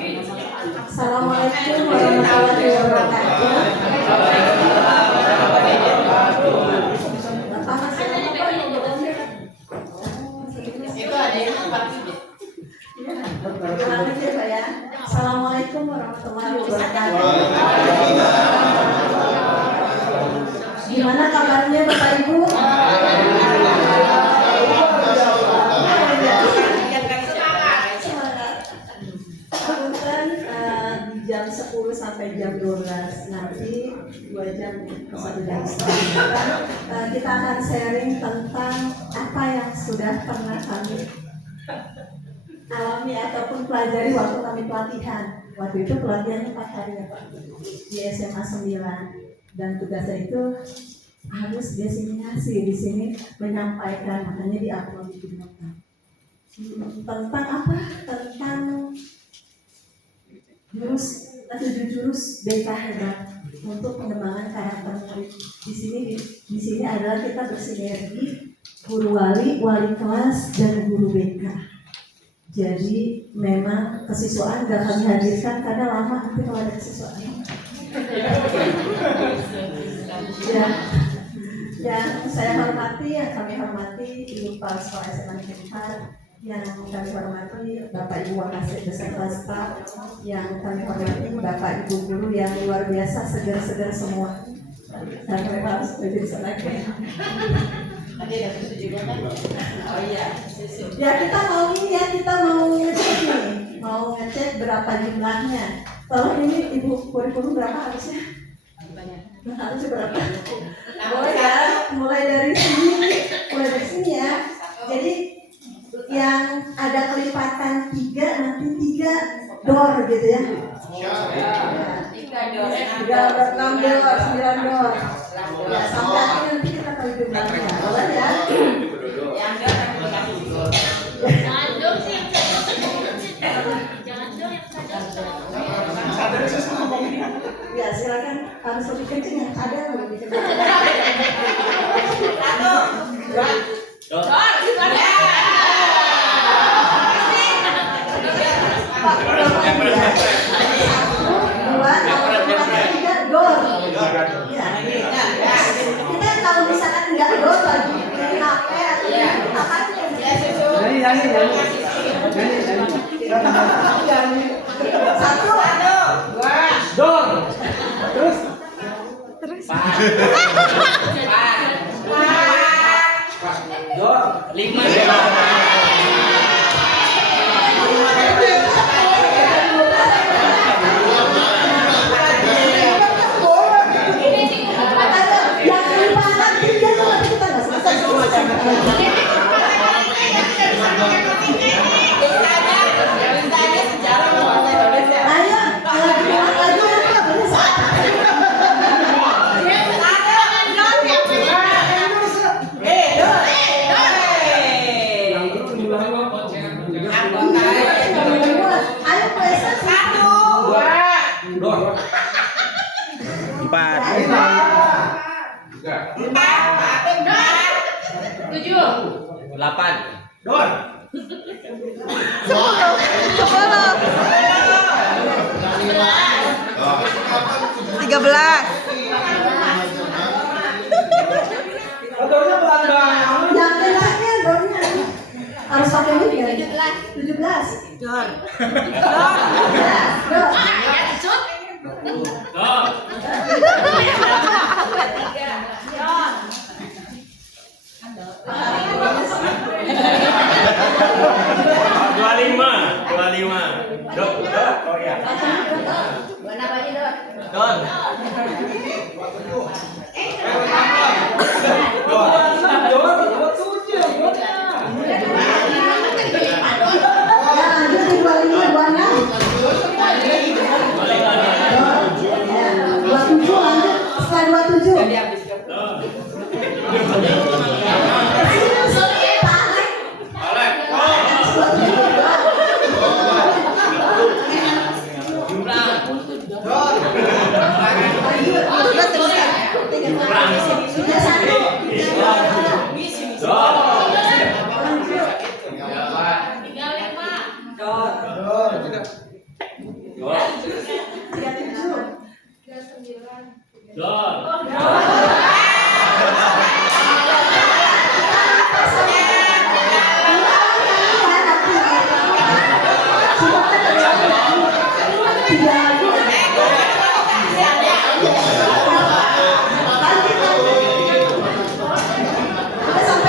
Assalamualaikum warahmatullahi wabarakatuh. Assalamualaikum warahmatullahi wabarakatuh. Gimana kabarnya Bapak Ibu? Jam 10 sampai jam 12 nanti 2 jam 1 jam setengah kita akan sharing tentang apa yang sudah pernah kami alami ataupun pelajari waktu kami pelatihan. Waktu itu pelatihannya 4 hari ya Pak, di SMA 9, dan tugasnya itu harus diseminasi di sini, menyampaikan, makanya di-upload di video. Tentang apa? Tentang tujuh jurus BK hebat untuk pengembangan karakter murid. Di sini adalah kita bersinergi guru wali kelas dan guru BK. Jadi memang kesiswaan gak kami hadirkan karena lama nanti kalau ada kesiswaan. Ya, yang saya hormati, yang kami hormati Ibu Kepala Sekolah SMA Negeri 4, yang kami hormati Bapak Ibu Wakasek beserta staf, yang kami hormati Bapak Ibu guru yang luar biasa, segar-segar semua. Dan mereka harus belajar sana. Tadi ada susu juga kan? Oh iya, susu. Ya kita mau ngecek nih, mau ngecek berapa jumlahnya. Kalau ini Ibu kurikulum berapa harusnya? Banyak. Harusnya berapa? Oh ya, mulai dari sini ya. Jadi yang ada kelipatan 3 nanti 3 door gitu ya. 3 door, 6 door, 9 door. Ya, sampai akhir nanti kita tahu jumlahnya. Boleh ya? yang door yang dikasih susu. Jangan dong sih yang jangan dong yang sadar. Ya silakan, harus lebih kenceng ya. Ada yang lebih kenceng. 1, 2, door. Kita kalau misalkan nggak door lagi di HP atau apa satu Dor. Terus. Dor. 5. Dor. 4. 8. Dor. 13. Dornya pelan banget. yang enaknya doornya harus pakai mic ya. 17 Dor. door. Dua lima. Dor. Oh ya. Warna apa aja, Dor? Dor. Lanjut di 25 warna 27 lanjut setelah 27. Jadi habis ke Sampai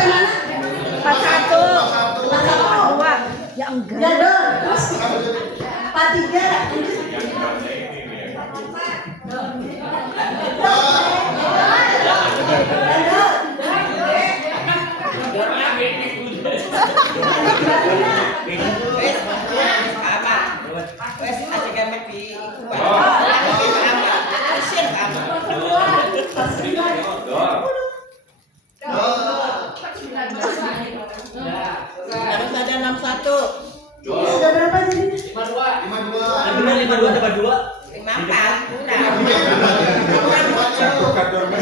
mana? 41. Dua. Ya enggak. Ya dong, terus 43. Harus ada 61. Sudah berapa jadi? 52. 54.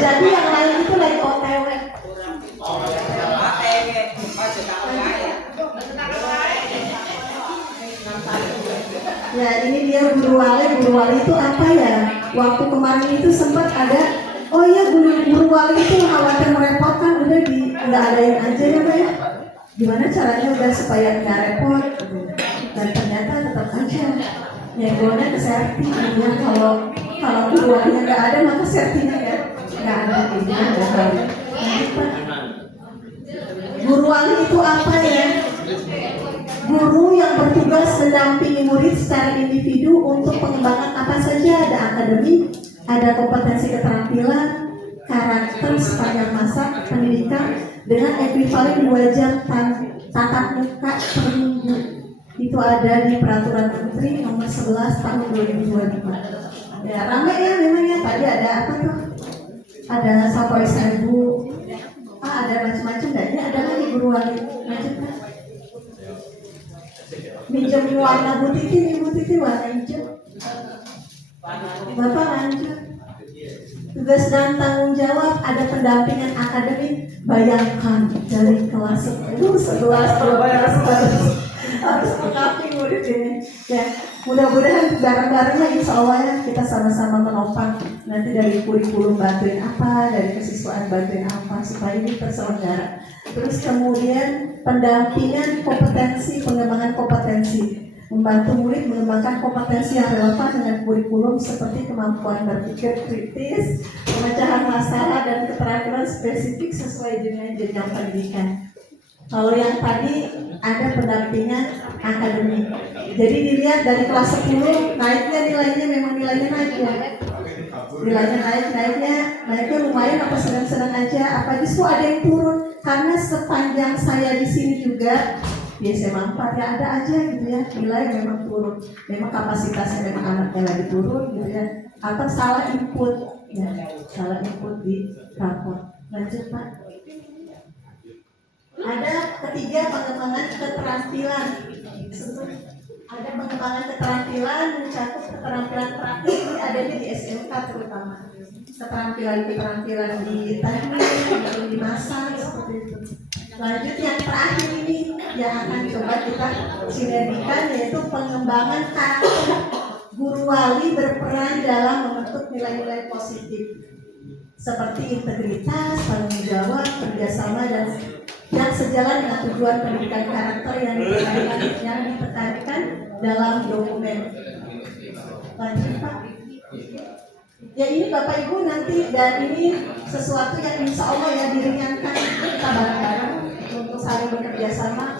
Jadi yang lain itu lagi OTW. Ya ini dia guru wali itu apa ya? Waktu kemarin itu sempat ada, oh iya guru wali itu khawatir merepotkan, udah nggak adain aja ya Pak ya. Gimana caranya udah supaya nggak repot? Dan ternyata tetap aja nyegonya ke serti. Ya kalau guru walinya nggak ada maka sertinya nggak ada ini ada hal. Guru wali itu apa ya? Guru yang bertugas mendampingi murid secara individu untuk pengembangan apa saja, ada akademik, ada kompetensi keterampilan, karakter sepanjang masa pendidikan dengan ekuivalen 2 jam tatap muka per minggu. Itu ada di Peraturan Menteri Nomor 11 Tahun 2025. Ya ramai ya memangnya, tadi ada apa tuh? Ada Sapoi Seribu, ada macam-macam. Dan ini ada lagi guru wali macam-macam. Minjem warna Bu Titi warna hijau. Bapak lanjut. Tugas dan tanggung jawab ada pendampingan akademik. Bayangkan dari kelas 10, 11, 12 harus mengkapi murid ini. Ya, mudah-mudahan bareng-barengnya insya Allah ya kita sama-sama menopang nanti dari kurikulum bantuin apa, dari kesiswaan bantuin apa supaya ini terselenggara. Terus kemudian pendampingan kompetensi, pengembangan kompetensi, membantu murid mengembangkan kompetensi yang relevan dengan kurikulum seperti kemampuan berpikir kritis, pemecahan masalah dan keterampilan spesifik sesuai dengan jenjang pendidikan. Kalau yang tadi ada pendampingan akademik. Jadi dilihat dari kelas 10 naiknya nilainya memang nilainya naik ya. Nilainya naiknya lumayan apa sedang-sedang aja, apa justru ada yang turun. Karena sepanjang saya di sini juga ya SMA 4 ya ada aja gitu ya, nilai memang turun. Memang kapasitasnya memang anaknya lagi turun gitu ya. Atau salah input ya, salah input di rapor. Lanjut Pak. Ada ketiga pengembangan keterampilan. Ada pengembangan keterampilan mencakup keterampilan praktik, ini adanya di SMK terutama. Keterampilan di teknik, di masa seperti itu. Lanjut yang terakhir ini yang akan coba kita sinergikan yaitu pengembangan karakter. Guru wali berperan dalam membentuk nilai-nilai positif seperti integritas, tanggung jawab, kerjasama dan yang sejalan dengan tujuan pendidikan karakter yang ditekankan dalam dokumen. Lanjut Pak. Ya ini Bapak Ibu nanti, dan ini sesuatu yang insya Allah ya diringankan kita bareng-bareng untuk saling bekerja sama.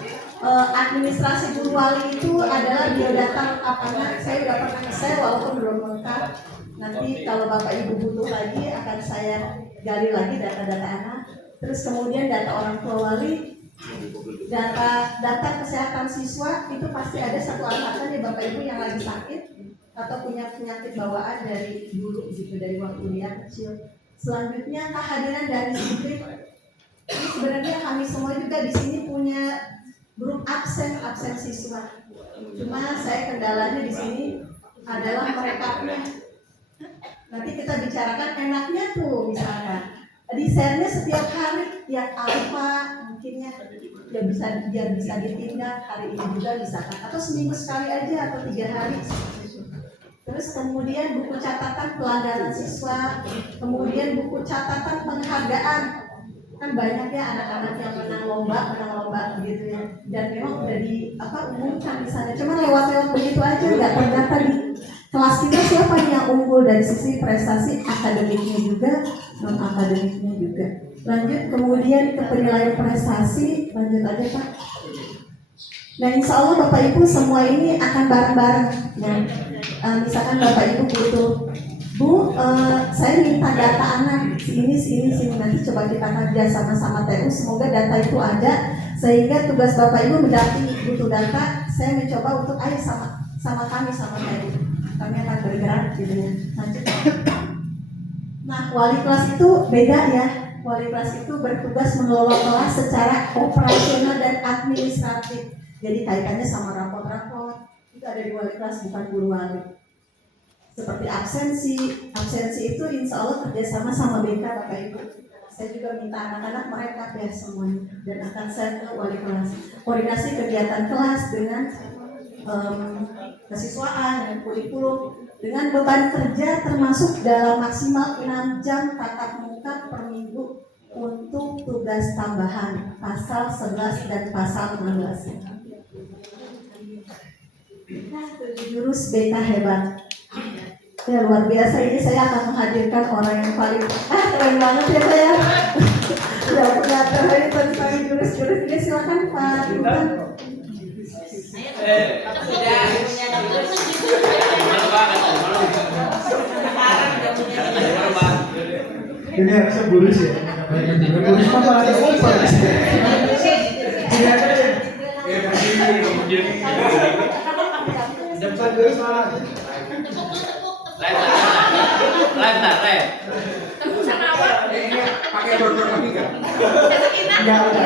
Administrasi guru wali itu adalah biodata lengkapannya. Saya sudah pernah nge-share walaupun belum lengkap. Nanti kalau Bapak Ibu butuh lagi akan saya gali lagi data-data anak. Terus kemudian data orang tua wali, data kesehatan siswa itu pasti ada satu angkatan ya Bapak Ibu yang lagi sakit atau punya penyakit bawaan dari dulu gitu, dari waktu dia kecil. Selanjutnya kehadiran dari disiplin. Ini sebenarnya kami semua juga di sini punya grup absen siswa. Cuma saya kendalanya di sini adalah merekapnya. Nanti kita bicarakan enaknya tuh misalkan desainnya setiap hari yang apa mungkinnya ya bisa biar bisa ditindak hari ini juga misalkan, atau seminggu sekali aja atau 3 hari seperti itu. terus kemudian buku catatan pelanggaran siswa, kemudian buku catatan penghargaan. Kan banyak ya anak-anak yang menang lomba begitu ya. Dan memang udah umumkan di sana. Cuma lewat begitu aja, nggak terdata di kelas kita siapa yang unggul dari sisi prestasi akademiknya juga, non akademiknya juga. Lanjut kemudian ke penilaian prestasi, lanjut aja Pak. Nah insya Allah Bapak Ibu semua ini akan bareng-bareng ya. Misalkan Bapak Ibu butuh, Bu, saya minta data anak sini, nanti coba kita kerja sama-sama TU, semoga data itu ada, sehingga tugas Bapak Ibu mendampingi butuh data, saya mencoba untuk ayo sama kami, sama TU, kami akan bergerak gitu ya. Lanjut. Nah wali kelas itu beda ya, wali kelas itu bertugas mengelola kelas secara operasional dan administratif, jadi kaitannya sama rapot-rapot, itu ada di wali kelas bukan guru wali. Seperti absensi itu insya Allah kerjasama sama BK Bapak Ibu. Saya juga minta anak-anak mereka ya semuanya dan akan saya ke wali kelas. Koordinasi kegiatan kelas dengan kesiswaan dan kurikulum dengan beban kerja termasuk dalam maksimal 6 jam tatap muka per minggu untuk tugas tambahan pasal 11 dan pasal 16. Nah, jurus BK hebat. Ya luar biasa, ini saya akan menghadirkan orang yang paling keren banget ya saya. Sudah punya terhari tentang jurus-jurus ini, silakan Pak. Ini harusnya burus ya. Burus mah malah ada oper. Jam burus malah. Lem. Tepuk sama apa? Pakai dorong lagi enggak? Enggak ada.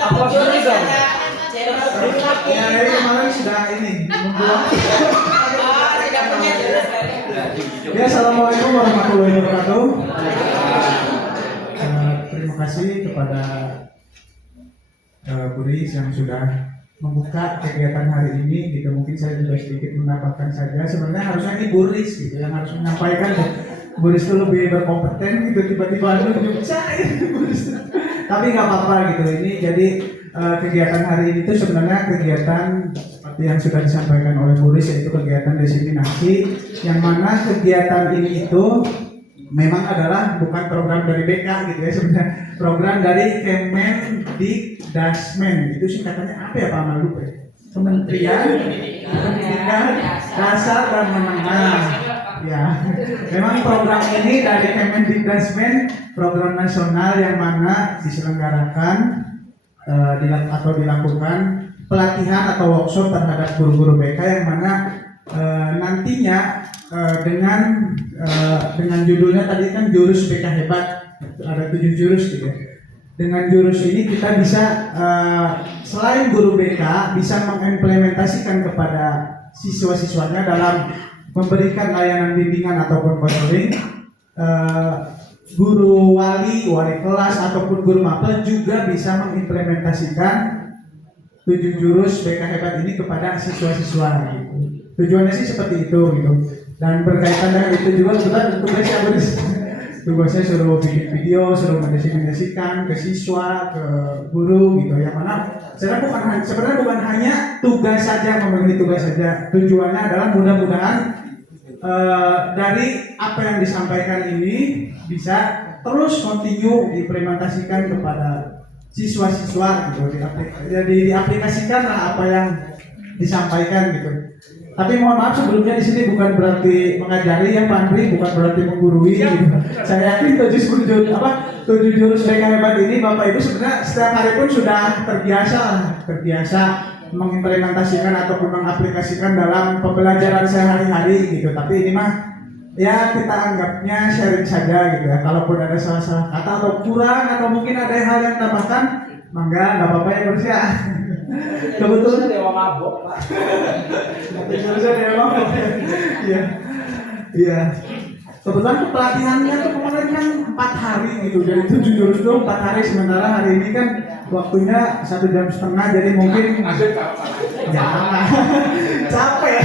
Apa sih dong? Ya dari kemarin sudah ini membuat. Ya, assalamualaikum warahmatullahi wabarakatuh. Terima kasih kepada Buris yang sudah membuka kegiatan hari ini. Gitu, mungkin saya juga sedikit menambahkan saja. Sebenarnya harusnya ini Buris gitu yang harus menyampaikan. Buris itu lebih berkompeten gitu, tiba-tiba nunjuk saya Buris. Tapi nggak apa-apa gitu. Ini jadi kegiatan hari ini itu sebenarnya kegiatan seperti yang sudah disampaikan oleh Buris, yaitu kegiatan diseminasi, yang mana kegiatan ini itu memang adalah bukan program dari BK gitu ya, sebenarnya program dari Kemendikdasmen. Itu singkatannya apa ya Pak Malu? Kementerian Pendidikan Dasar dan Menengah. Ya, memang program ini dari Kemendikdasmen, program nasional yang mana diselenggarakan atau dilakukan pelatihan atau workshop terhadap guru-guru BK yang mana nantinya dengan judulnya tadi kan jurus BK hebat, ada 7 jurus gitu ya. Dengan jurus ini kita bisa selain guru BK bisa mengimplementasikan kepada siswa-siswanya dalam memberikan layanan bimbingan ataupun counseling. Guru wali kelas ataupun guru mapel juga bisa mengimplementasikan 7 jurus BK hebat ini kepada siswa-siswa gitu. Tujuannya sih seperti itu gitu. Dan berkaitan dengan itu juga tugasnya tugasnya suruh bikin video, suruh mendefinisikan ke siswa, ke guru gitu. Yang mana sebenarnya bukan hanya tugas saja, memberi tugas saja. Tujuannya adalah mudah-mudahan dari apa yang disampaikan ini bisa terus continue diimplementasikan kepada siswa-siswa gitu, jadi diaplikasikanlah apa yang disampaikan gitu. Tapi mohon maaf sebelumnya di sini bukan berarti mengajari ya Pak Andri, bukan berarti menggurui gitu. Saya yakin 7 jurus BK hebat ini Bapak Ibu sebenarnya setiap hari pun sudah terbiasa mengimplementasikan ataupun mengaplikasikan dalam pembelajaran sehari-hari gitu. Tapi ini mah ya kita anggapnya sharing saja gitu ya. Kalaupun ada salah-salah kata atau kurang atau mungkin ada hal yang tambahkan, mangga nggak apa-apa ya Bursa. Kebetulan dewa mabok Pak. Bursa dewa mabok. Iya. Kebetulan pelatihannya tuh kemarin kan 4 hari gitu. Jadi 7 jurus itu 4 hari, sementara hari ini kan waktunya 1,5 jam, jadi mungkin jangan capek.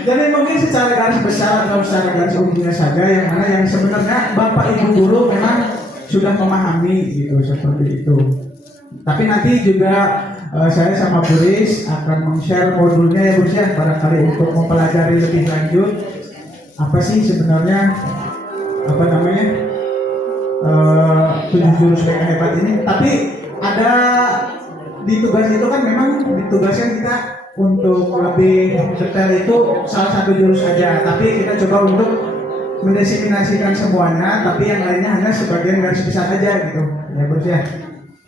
Jadi mungkin secara garis besar atau secara garis umumnya saja yang mana yang sebenarnya Bapak Ibu guru memang sudah memahami gitu seperti itu. Tapi nanti juga saya sama Bu Riz akan meng-share modulnya ya Bu Riz ya, barangkali untuk mempelajari lebih lanjut apa sih sebenarnya apa namanya 7 jurus BK hebat ini. Tapi ada di tugas itu kan memang ditugaskan kita untuk lebih detail itu salah satu jurus aja, tapi kita coba untuk mendesimasikan semuanya, tapi yang lainnya hanya sebagian garis besar aja gitu ya Bu Riz ya.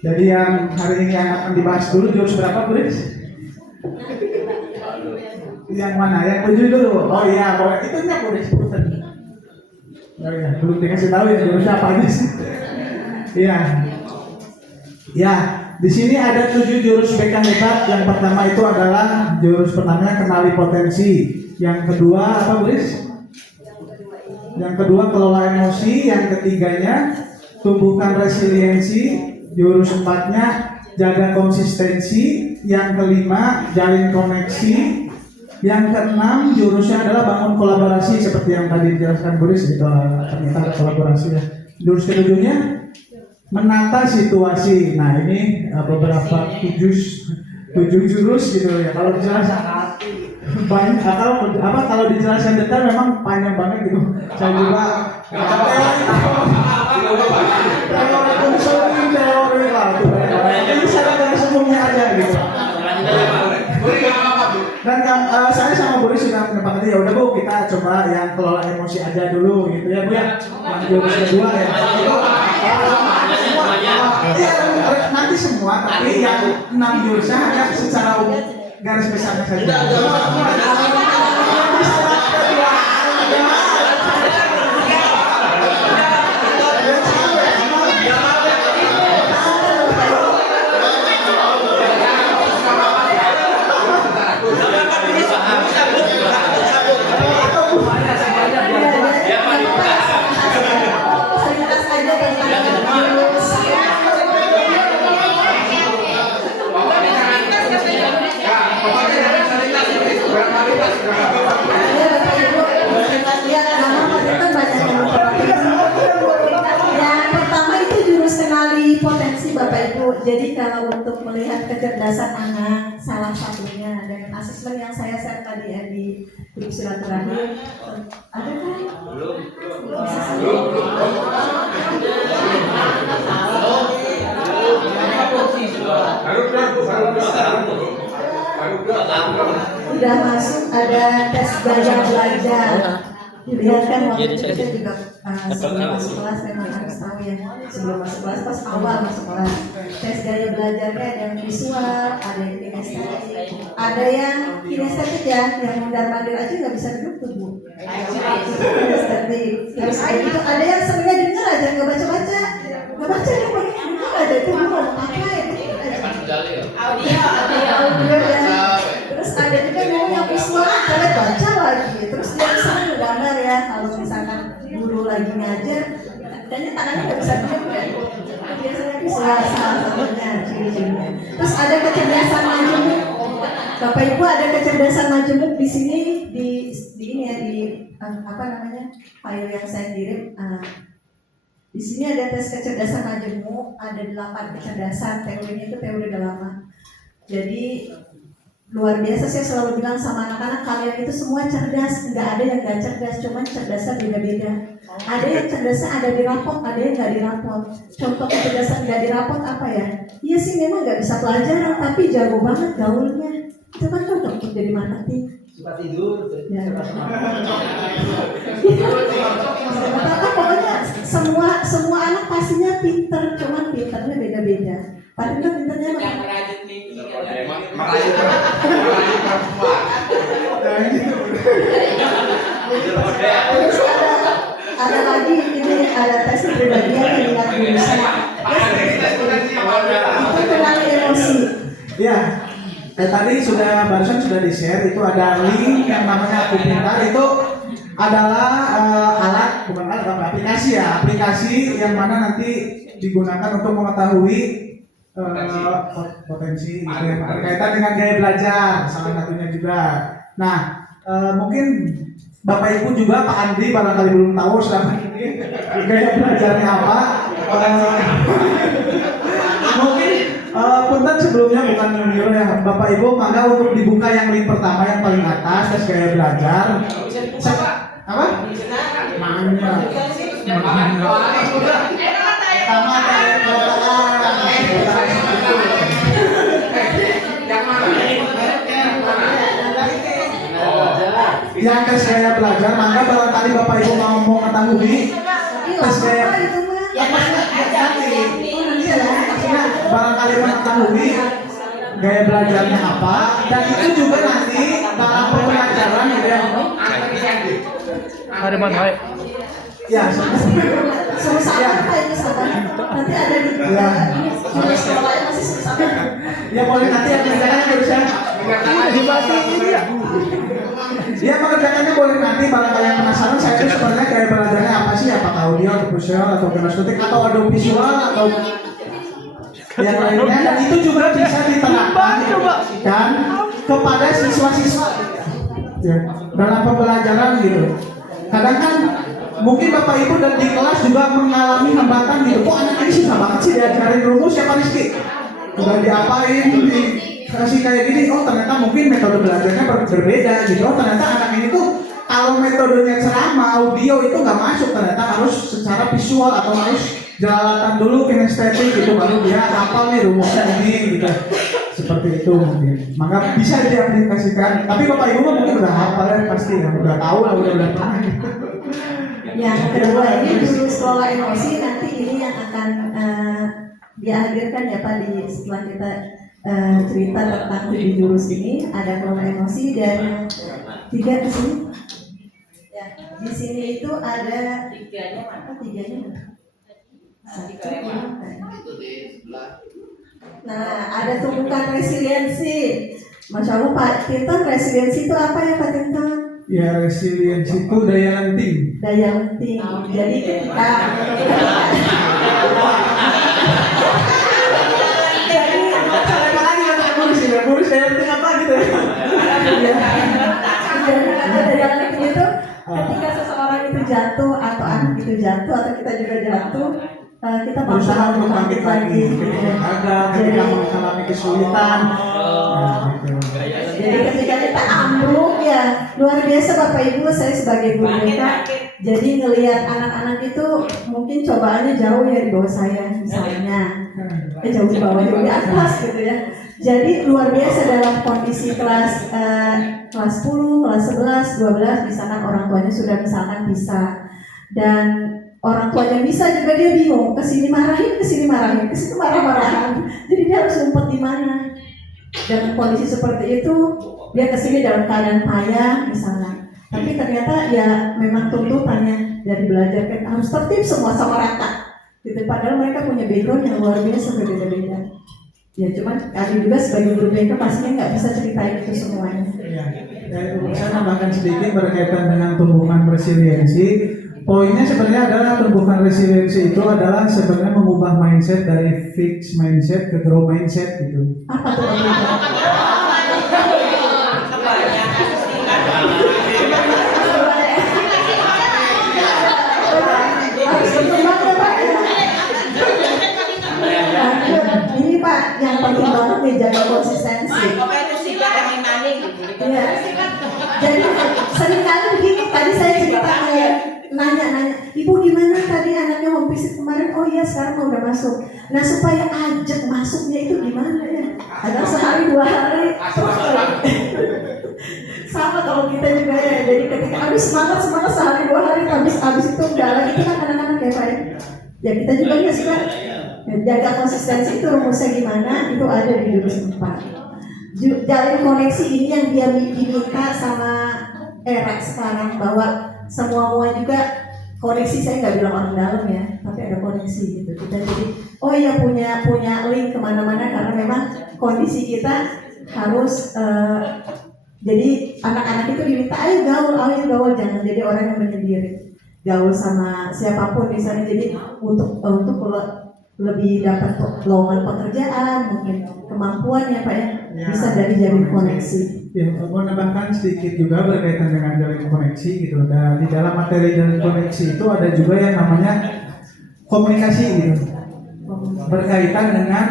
Jadi yang hari ini yang akan dibahas dulu jurus berapa Bu Riz? Yang mana? Yang 7 dulu? Oh iya, boleh. Itu nya Bu Riz. Oh iya, belum dikasih tahu ya jurusnya apa aja sih. Iya. Ya, di sini ada 7 jurus BK hebat. Yang pertama itu adalah jurus pertamanya kenali potensi. Yang kedua apa Bu Riz? Yang kedua kelola emosi. Yang ketiganya tumbuhkan resiliensi. Jurus 4-nya jaga konsistensi. Yang kelima jalin koneksi. Yang keenam jurusnya adalah bangun kolaborasi seperti yang tadi dijelaskan Bu Riz gitu, ternyata ada kolaborasi ya. Jurus ketujuhnya menata situasi. Nah ini beberapa 7 jurus gitu ya. Kalau dijelaskan banyak kalau dijelaskan detail memang panjang banget gitu. Saya juga teori lah. Ini saya dari sebelumnya aja gitu. Dan saya sama Bu Riz sudah menyepakati ya udah Bu, kita coba yang kelola emosi aja dulu gitu ya Bu ya. Yang jurus kedua ya. Iya nanti semua, tapi yang 6 jurusnya hanya secara garis besarnya saja. Jadi kalau untuk melihat kecerdasan anak, salah satunya dengan asesmen yang saya share tadi ya di grup silaturahmi, ada kan? Udah masuk ada tes gaya belajar. Dilihat kan waktu itu kita juga sebelum masuk kelas memang harus tahu ya, sebelum masuk kelas pas awal masuk kelas tes gaya belajarnya ada yang visual, ada yang kinestetik, ada yang kinestetik ya, yang mondar mandir aja nggak bisa duduk tuh Bu. Kinestetik, terus itu ada yang sebenarnya dengar aja nggak baca ya, dengar aja itu Bu apa ya audio ya. Terus ada juga yang visual, kalian baca lagi, terus dia bisa gambar ya. Kalau misalkan guru lagi ngajar, kayaknya tangannya nggak bisa diam kan? Biasanya visual salah satunya ciri-cirinya. Terus ada kecerdasan majemuk. Bapak Ibu ada kecerdasan majemuk di sini di ini ya di apa namanya file yang saya kirim. Di sini ada tes kecerdasan majemuk, ada 8 kecerdasan. Teorinya itu teori udah lama. Jadi luar biasa, saya selalu bilang sama anak-anak, kalian itu semua cerdas, nggak ada yang nggak cerdas, cuman cerdasnya beda-beda. Ada yang cerdasnya ada di rapot, ada yang nggak di rapot. Contoh kecerdasan nggak di rapot apa ya? Iya sih memang nggak bisa pelajaran, tapi jago banget gaulnya. Itu kan cocok untuk jadi marketing. Suka tidur, Ya. Pokoknya semua anak pastinya pinter, cuman pinternya beda-beda. Tapi kan pinternya merayut perempuan. Terus ada lagi ini ada tes kepribadian yang dilihat jurusan. Itu tentang emosi. Ya, tadi barusan sudah di-share, itu ada link yang namanya Aku Pintar. Itu adalah bukan alat, aplikasi ya, aplikasi yang mana nanti digunakan untuk mengetahui potensi gitu yang berkaitan dengan gaya belajar salah satunya juga. Nah, mungkin Bapak Ibu juga Pak Andi barangkali belum tahu selama ini gaya belajarnya apa. Mungkin punten sebelumnya bukan junior ya Bapak Ibu, maka untuk dibuka yang link pertama yang paling atas tes gaya belajar. Apa? Mana? Pertama yang tes gaya belajar, maka barangkali Bapak Ibu mau mengetahui tes gaya barangkali mengetahui gaya belajarnya apa, dan itu juga nanti dalam pembelajaran ya. Ada mana? Ya, Susah apa ini sabar? Nanti ada di ya. di sekolah masih susah. Ya boleh nanti yang mengerjakannya harusnya Dimatiin ya. ya mengerjakannya boleh nanti barangkali yang penasaran saya itu sebenarnya gaya belajarnya apa sih, apakah audio atau visual atau kinestetik atau audio visual atau yang lainnya, dan itu juga bisa diterapkan kan kepada siswa-siswa ya, dalam pembelajaran gitu. Kadang kan mungkin Bapak Ibu dan di kelas juga mengalami hambatan gitu, kok anak ini susah banget sih diajarin rumus ya Pak Rizky, udah diapain dikasih kayak gini, oh ternyata mungkin metode belajarnya berbeda gitu. Oh ternyata anak ini tuh kalau metodenya ceramah audio itu nggak masuk, ternyata harus secara visual atau harus jelalatan dulu kinestetik gitu, baru dia hafal nih rumusnya ini gitu. Seperti itu mungkin. Maka bisa diaplikasikan. Tapi Bapak Ibu mungkin udah hafal ya pasti ya, udah tahu lah, udah pernah gitu. Yang kedua ini dulu sekolah emosi, nanti ini yang akan dihadirkan ya Pak di setelah kita cerita tentang 7 jurus ini, ada kelola emosi, dan yang 3 di sini. Ya, di sini itu ada Tiganya mana? tiganya. Satu, dua. Nah, ada tumbukan resiliensi. Masya Allah Pak Tinton, resiliensi itu apa ya Pak Tinton? Ya resiliensi itu daya lenting. Daya lenting. Jadi ketika Buris daya lenting apa gitu ya? jadi kata daya lenting itu ketika seseorang itu jatuh atau anak itu jatuh atau kita juga jatuh, kita Berusaha untuk bangkit lagi ketika gagal, ketika mengalami kesulitan. Nah, gitu. Jadi ketika kita ambruk ya luar biasa Bapak Ibu, saya sebagai guru BK jadi ngelihat anak-anak itu mungkin cobaannya jauh ya di bawah saya misalnya, jauh di bawah, jauh di atas gitu ya. Jadi luar biasa dalam kondisi kelas 10, kelas 11, 12 misalkan orang tuanya sudah misalkan bisa, dan orang tuanya bisa juga dia bingung, kesini marahin, kesini marah-marahan, jadi dia harus ngumpet di mana. Dan kondisi seperti itu dia kesini dalam keadaan payah misalnya, tapi ternyata ya memang tuntutannya dari belajar kan harus tertib semua sama rata gitu, padahal mereka punya background yang luar biasa berbeda-beda ya. Cuman kami juga sebagai guru BK pastinya nggak bisa ceritain itu semuanya. Ya, saya tambahkan sedikit berkaitan dengan tumbuhan resiliensi. Poinnya sebenarnya adalah tumbuhan resiliensi itu adalah sebenarnya mengubah mindset dari fixed mindset ke grow mindset gitu. Apa tuh Pak? Ini Pak yang penting banget nih, jaga konsistensi. Iya. Jadi seringkali begini, tadi saya cerita nanya, ibu gimana tadi anaknya home visit kemarin? Oh iya sekarang mau udah masuk. Nah supaya ajak masuknya itu gimana ya? Ada sehari 2 hari terus sama kalau kita juga ya. Jadi ketika habis semangat sehari 2 hari, habis itu udah lagi, itu kan anak-anak ya Pak ya kita juga ya suka jaga konsistensi. Itu rumusnya gimana? Itu ada di jurus 4. Jalin koneksi ini yang dia diminta sama era sekarang, bahwa semua juga koneksi. Saya nggak bilang orang dalam ya, tapi ada koneksi gitu. Kita jadi oh iya punya link kemana-mana, karena memang kondisi kita harus jadi anak-anak itu diminta ayo gaul, jangan jadi orang yang menyendiri, gaul sama siapapun misalnya. Jadi untuk lebih dapat lowongan pekerjaan, mungkin kemampuan ya Pak ya, Ya. bisa dari jalin koneksi. Ya, mau menambahkan sedikit juga berkaitan dengan jalin koneksi gitu. Dan di dalam materi jalin koneksi itu ada juga yang namanya komunikasi gitu. Berkaitan dengan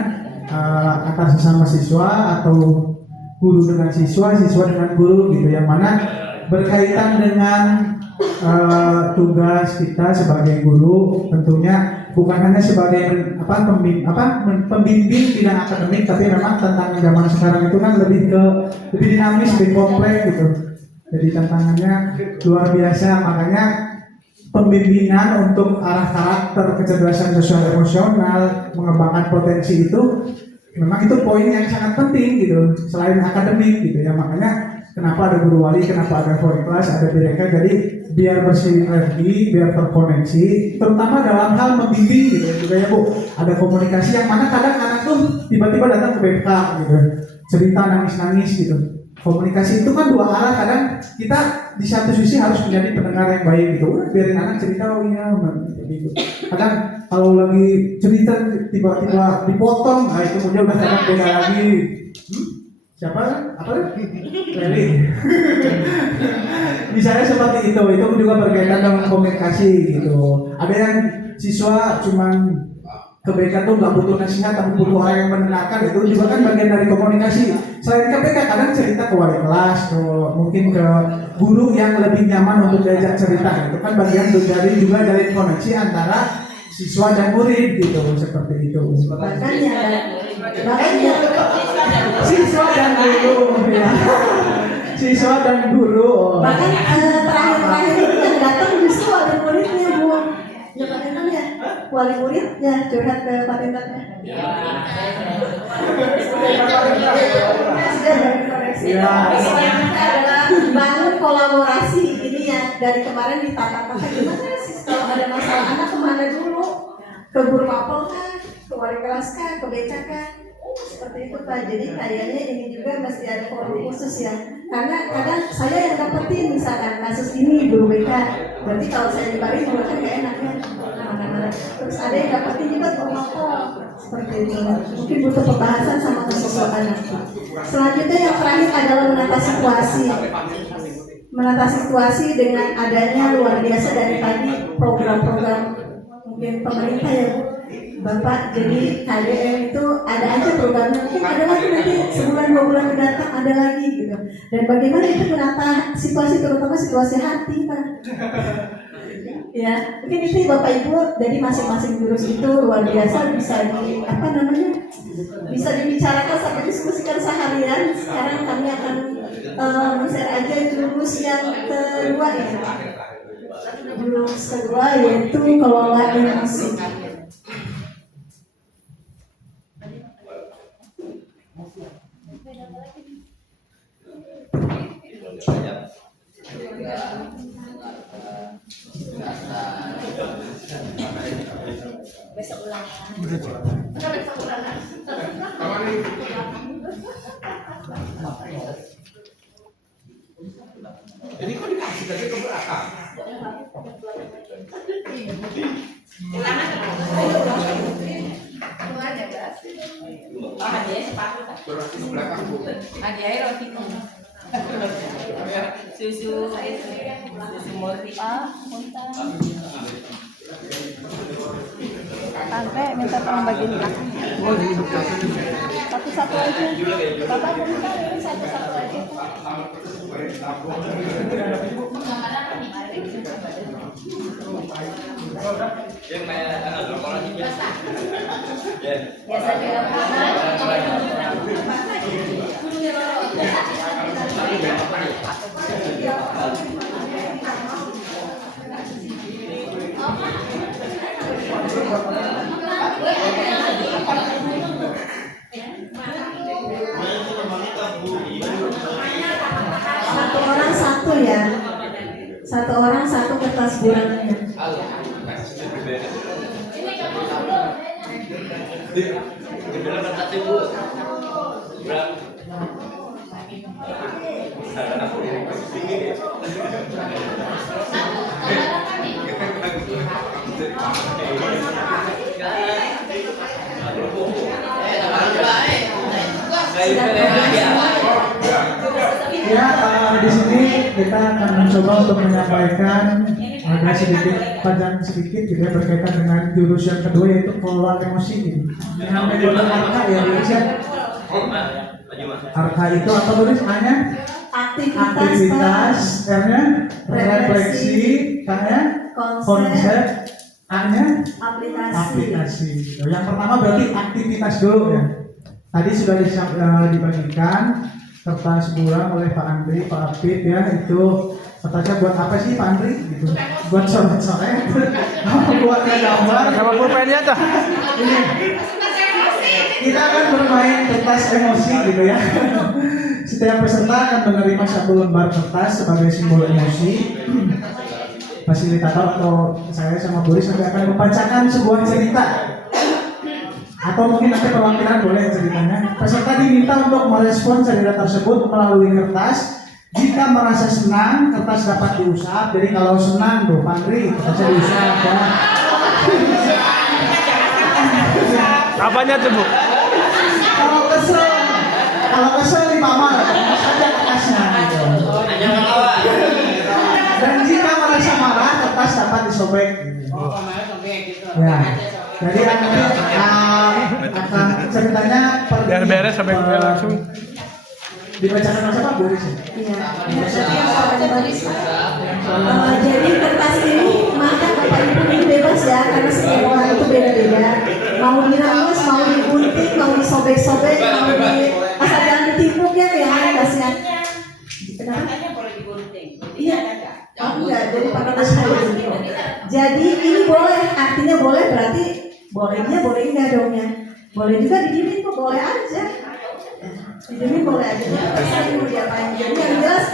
antar sesama siswa atau guru dengan siswa, siswa dengan guru gitu. Yang mana berkaitan dengan tugas kita sebagai guru, tentunya bukan hanya sebagai pembimbing bidang akademik, tapi memang tantangan zaman sekarang itu kan lebih dinamis, lebih kompleks gitu. Jadi tantangannya luar biasa, makanya pembimbingan untuk arah karakter, kecerdasan sosial emosional, mengembangkan potensi itu memang itu poin yang sangat penting gitu, selain akademik gitu ya. Makanya kenapa ada guru wali, kenapa ada wali kelas, ada BDK, jadi biar bersinergi, biar terkoneksi, terutama dalam hal membimbing gitu ya juga ya Bu. Ada komunikasi yang mana kadang anak tuh tiba-tiba datang ke BK gitu, cerita nangis-nangis gitu. Komunikasi itu kan dua arah, kadang kita di satu sisi harus menjadi pendengar yang baik gitu. Udah biarin anak cerita, oh iya gitu. Kadang kalau lagi cerita tiba-tiba dipotong, nah itu dia udah kadang beda lagi. Siapa? Apa? Leli. Misalnya seperti itu juga berkaitan dengan komunikasi gitu. Ada yang siswa cuman ke BK tuh nggak butuh nasihat, tapi butuh orang yang mendengarkan, itu juga kan bagian dari komunikasi. Selain ke BK, kadang cerita ke wali kelas, mungkin ke guru yang lebih nyaman untuk diajak cerita. Itu kan bagian dari juga dari koneksi antara siswa dan murid gitu, seperti itu. Bahkan ya, Siswa dan guru ya. Siswa dan guru. bahkan terakhir-terakhir itu yang datang justru wali muridnya Bu. Ya Pak Tintang ya, wali muridnya curhat ke Pak Tintang ya. Ya. Kita adalah bangun kolaborasi ini yang dari kemarin ditata-tata gimana sih kalau ada masalah anak kemana dulu, ke guru mapel kan, ke wali kelas kan, ke BK kan, seperti itu Pak. Jadi kayaknya ini juga mesti ada forum khusus ya, karena kadang saya yang dapetin misalkan kasus ini guru BK, berarti kalau saya dibarin juga kan gak enak ya. Terus ada yang dapetin juga guru mapel, seperti itu. Mungkin butuh pembahasan sama kesesuaian anak. Selanjutnya yang terakhir adalah menatasi situasi. Menatasi situasi dengan adanya luar biasa dari tadi program-program mungkin pemerintah ya Bapak. Jadi KDM itu ada aja programnya, mungkin ada lagi nanti sebulan 2 bulan mendatang ada lagi gitu. Dan bagaimana itu menata situasi, terutama situasi hati Pak. Ya, mungkin itu Bapak Ibu, jadi masing-masing jurus itu luar biasa, bisa bisa dibicarakan sampai diskusikan seharian. Sekarang kami akan men-share aja jurus yang kedua ya. Jurus kedua yaitu kelola emosi. Besok ulang. Jadi kok dikasih tadi ke belakang? Hadiah sepatu kan? Berarti ke belakang Bu. Hadiah roti susu murni. Tante minta tolong bagiin belakang. Satu-satu aja. Bapak minta ini satu-satu aja. Yang kayak anak sekolah juga. Ya. Biasa juga. Satu orang satu ya. Satu orang satu kertas bulannya. Gendera kertas Bu. Berapa? Ya, di sini kita akan mencoba untuk menyampaikan agak sedikit panjang sedikit gitu ya berkaitan dengan jurus yang kedua yaitu kelola emosi gitu. Yang metode ARKA ya Indonesia. ARKA itu apa tulis A-nya? Aktivitas, R-nya refleksi, K-nya konsep, A-nya aplikasi. Yang pertama berarti aktivitas dulu ya. Tadi sudah dibagikan kertas buram oleh Pak Andri, Pak Apit ya, itu kertasnya buat apa sih Pak Andri? Gitu. Buat coret-coret, buat gambar. Sama pulpennya tuh. Kita akan bermain kertas emosi gitu ya. Setiap peserta akan menerima satu lembar kertas sebagai simbol emosi. Fasilitator atau saya sama Boris nanti akan membacakan sebuah cerita. Atau mungkin nanti perwakilan boleh ceritanya. Peserta diminta untuk merespon cerita tersebut melalui kertas. Jika merasa senang, kertas dapat diusap. Jadi kalau senang tuh, Pandri, kertasnya diusap ya. Apanya tuh, Bu? Kalau kesel di mama, saja kertasnya. Gitu. Dan jika merasa marah, kertas dapat disobek. Ya. Jadi akan ceritanya Biar beres sampai langsung. Dibacakan sama siapa Boris? Iya. Jadi kertas ini maka Bapak Ibu ini bebas ya karena setiap orang itu beda-beda. Mau diramus, mau digunting, mau disobek-sobek, mau asal jangan ditimpuk ya kertasnya. Katanya boleh digunting. Iya. Oh enggak, jadi pakai tas kayu. Jadi ini boleh, artinya boleh berarti bolehnya boleh enggak dongnya. Boleh juga didiemin kok, boleh aja. Didiemin boleh aja. Tapi mau diapain? Jadi yang jelas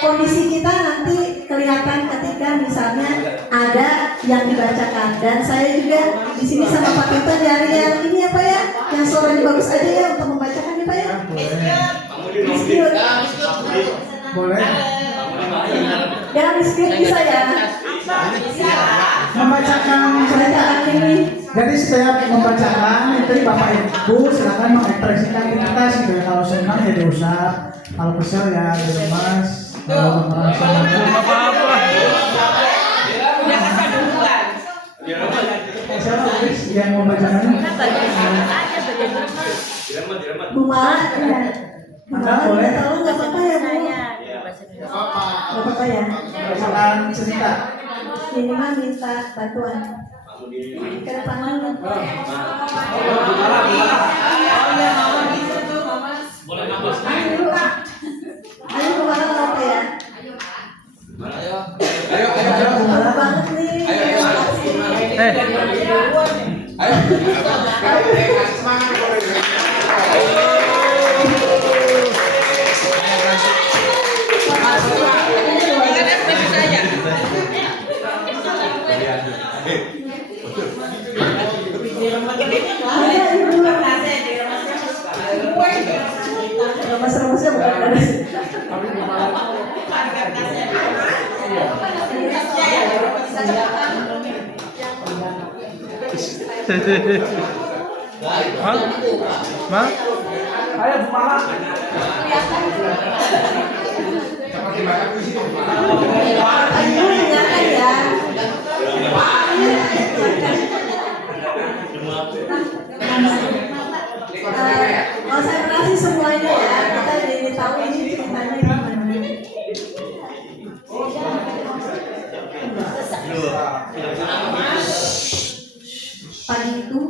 kondisi kita nanti kelihatan ketika misalnya ada yang dibacakan dan saya juga di sini sama Pak Tito dari yang ini apa ya, yang suaranya bagus aja ya untuk membacakan ya Pak ya. Miskiut. Boleh. Jangan miskiut bisa ya. Membacakan cerita ini. Jadi setiap membacakan itu Bapak Ibu silakan mengekspresikan identitas gitu ya. Kalau senang ya diusap, kalau kesel ya diremas, kalau merasa Apa-apa. siapa yang membacakannya? Bumala ya. Anda boleh. Tahu nggak apa-apa ya Bu? Nggak apa-apa ya. Membacakan cerita. Ini mah minta bantuan. Ke depan dulu. Ayo Bumala apa ya? Bumala banget nih. Remas-remasnya bukan dari Ma? Ayo Bumala. Ayo ingatkan ya. Konsentrasi semuanya ya. Kita jadi tahu ini ceritanya gimana. Pagi itu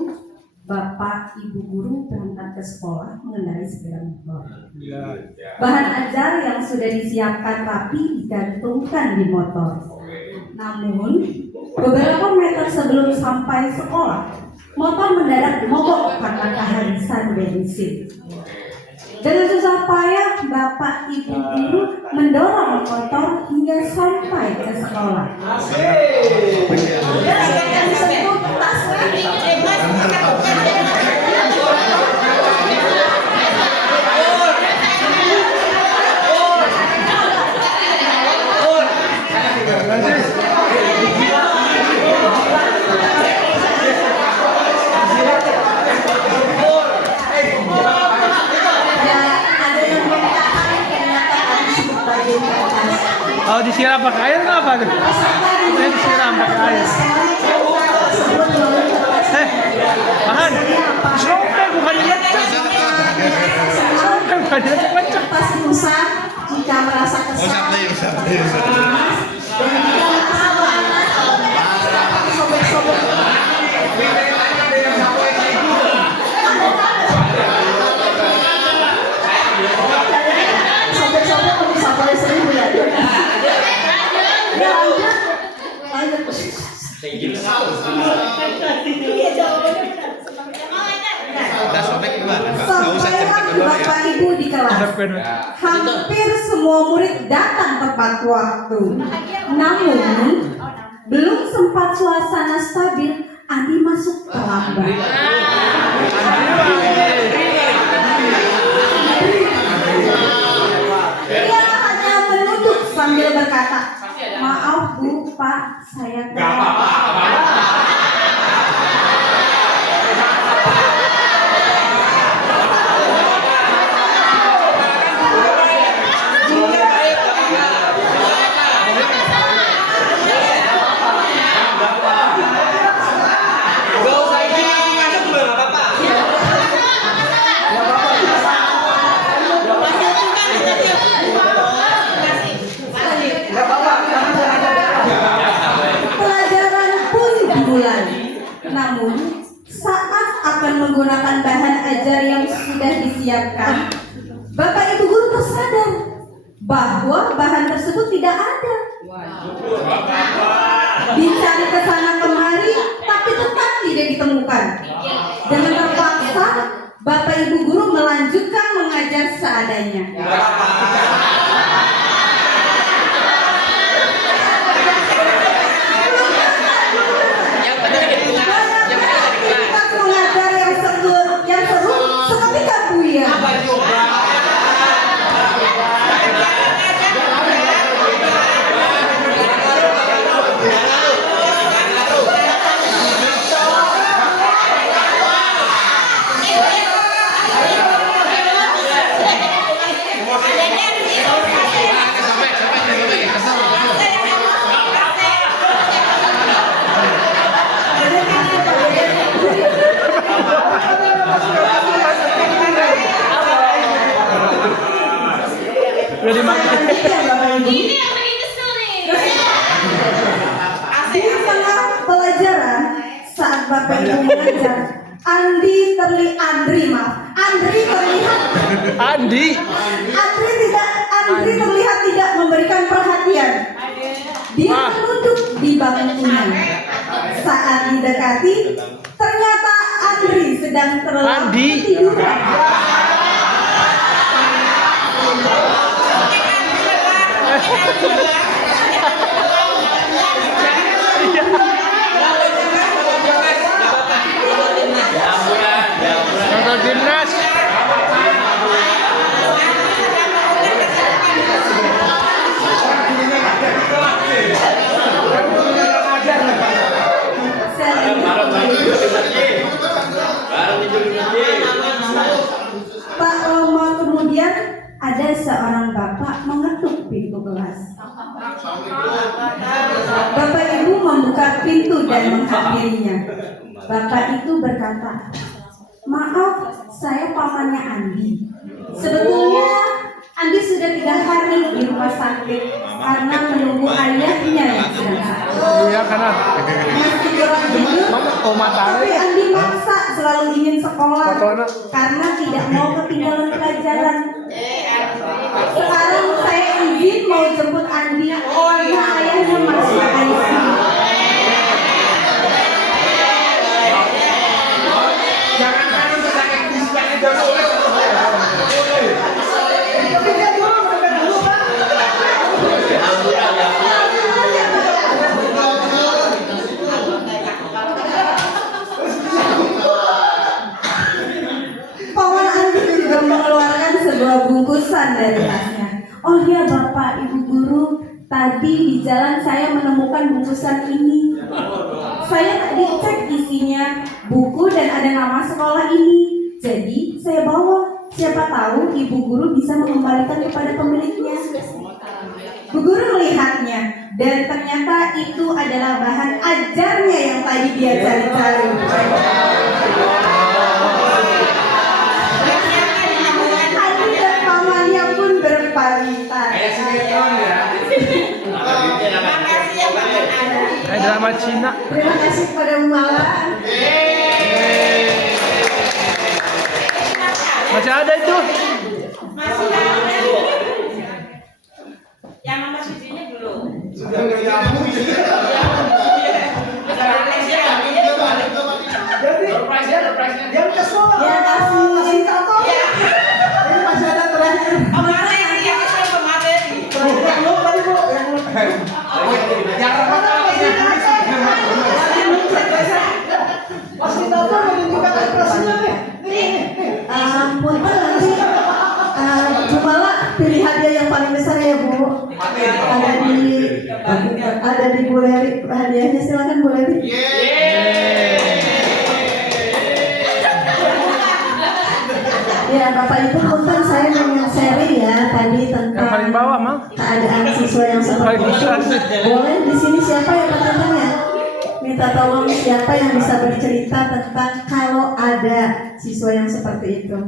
Bapak Ibu guru berangkat ke sekolah mengendarai sepeda motor. Bahan ajar yang sudah disiapkan rapi digantungkan di motor. Namun beberapa meter sebelum sampai sekolah, motor mendadak mogok karena kehabisan bensin. Dengan susah payah Bapak Ibu guru mendorong motor hingga sampai ke sekolah. Yang disebut tas Oh, disiram pakai air nggak apa tuh? Saya disiram pakai air. Bahan, sobek bukan dilecek. Sobek bukan dilecek-lecek. Pas usap jika merasa kesal. Dan jika merasa panas, sobek-sobek. Sobek-sobek bisa boleh 1000 ya. Ya lanjut. Iya jawabannya benar. Udah sobek gimana, Pak? Nggak usah cerita Sampaikan kedua ya. Bapak Ibu di kelas. Hampir semua murid datang tepat waktu. Namun, belum sempat suasana stabil, Andi masuk terlambat. Ia hanya menunduk sambil berkata, "Maaf Bu, Pak, saya telat." Pelajaran pun dimulai. Namun, saat akan menggunakan bahan ajar yang sudah disiapkan, Bapak Ibu guru tersadar bahwa bahan tersebut tidak ada. Dicari ke sana kemari, tapi tetap tidak ditemukan. Dengan terpaksa, Bapak Ibu guru melanjutkan mengajar seadanya. Mengajar yang seru seperti Kak Buya. Udah dimakan. Ini yang bikin kesel nih. Di tengah pelajaran saat Bapak Ibu mengajar, Andri terlihat tidak memberikan perhatian. Dia menunduk di bangkunya. Saat didekati, ternyata Andri sedang terlelap tiduran. Nonton timnas. Tak lama kemudian ada seorang bapak mengetuk pintu kelas. Bapak Ibu membuka pintu dan menghampirinya. Bapak itu berkata, "Maaf, saya pamannya Andi. Sebetulnya Andi sudah 3 hari di rumah sakit karena menunggu ayahnya yang sedang sakit. Iya karena Meski kurang tidur, tapi Andi maksa selalu ingin sekolah karena tidak mau ketinggalan pelajaran. Sekarang saya izin mau jemput Andi karena ayahnya masih ICU." Paman Andi juga mengeluarkan sebuah bungkusan dari tasnya. "Oh ya Bapak Ibu guru, tadi di jalan saya menemukan bungkusan ini. Saya tadi cek isinya buku dan ada nama sekolah ini. Jadi saya bawa Siapa tahu ibu guru bisa mengembalikan kepada pemiliknya. Bu guru melihatnya dan ternyata itu adalah bahan ajarnya yang tadi dia cari-cari. Adi dan mamanya pun berpamitan. Kayak sinetron ya. Makasih ya Pak Adi. Kayak drama Cina. Terima kasih kepada Umala. Masih ada itu. Masih ada. Yang nomor 7-nya belum. Sudah nggak nyambung ini. Surprise-nya. Yang ke sekolah. Ya kasih contoh. Ini masih ada terakhir. Kemarin yang itu kemarin. Yang lu tadi Bu, yang lu. Pas kita menunjukkan ekspresinya nih. Punten nanti Umala pilih hadiah yang paling besar ya Bu. Ada di Bu Leri. Hadiahnya silakan Bu Leri. Ya Bapak Ibu punten saya mau seri ya tadi Yang paling tentang bawah, Mang. keadaan siswa yang seperti itu. Boleh di sini siapa yang bertanya? Minta tolong siapa yang bisa bercerita tentang kalau ada siswa yang seperti itu.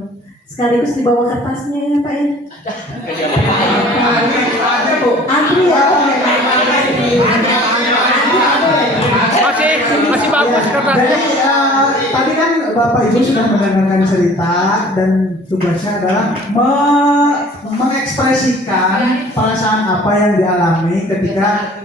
Sekaligus dibawa kertasnya ya Pak ya. Andri ya. Masih bagus kertasnya. Jadi tadi kan Bapak Ibu sudah mendengarkan cerita dan tugasnya adalah mengekspresikan perasaan apa yang dialami ketika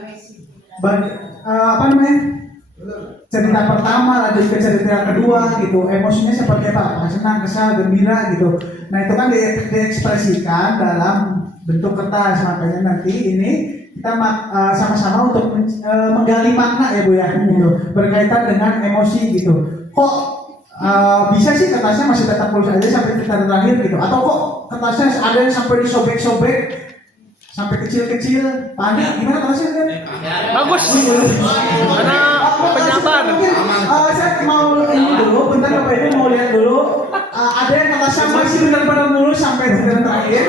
cerita pertama lanjut ke cerita yang kedua gitu, emosinya seperti apa, apakah senang, kesal, gembira gitu. Nah itu kan diekspresikan dalam bentuk kertas, makanya nanti ini kita sama-sama untuk menggali makna ya Bu ya, gitu, berkaitan dengan emosi gitu. Kok bisa sih kertasnya masih tetap mulus aja sampai cerita terakhir gitu, atau kok kertasnya ada yang sampai disobek-sobek sampai kecil-kecil. Pak Andi gimana kertasnya kan? Bagus. Karena penyabar. Saya mau ini dulu, bentar Bapak Ibu mau lihat dulu. Ada yang kertasnya masih benar-benar mulus sampai cerita terakhir.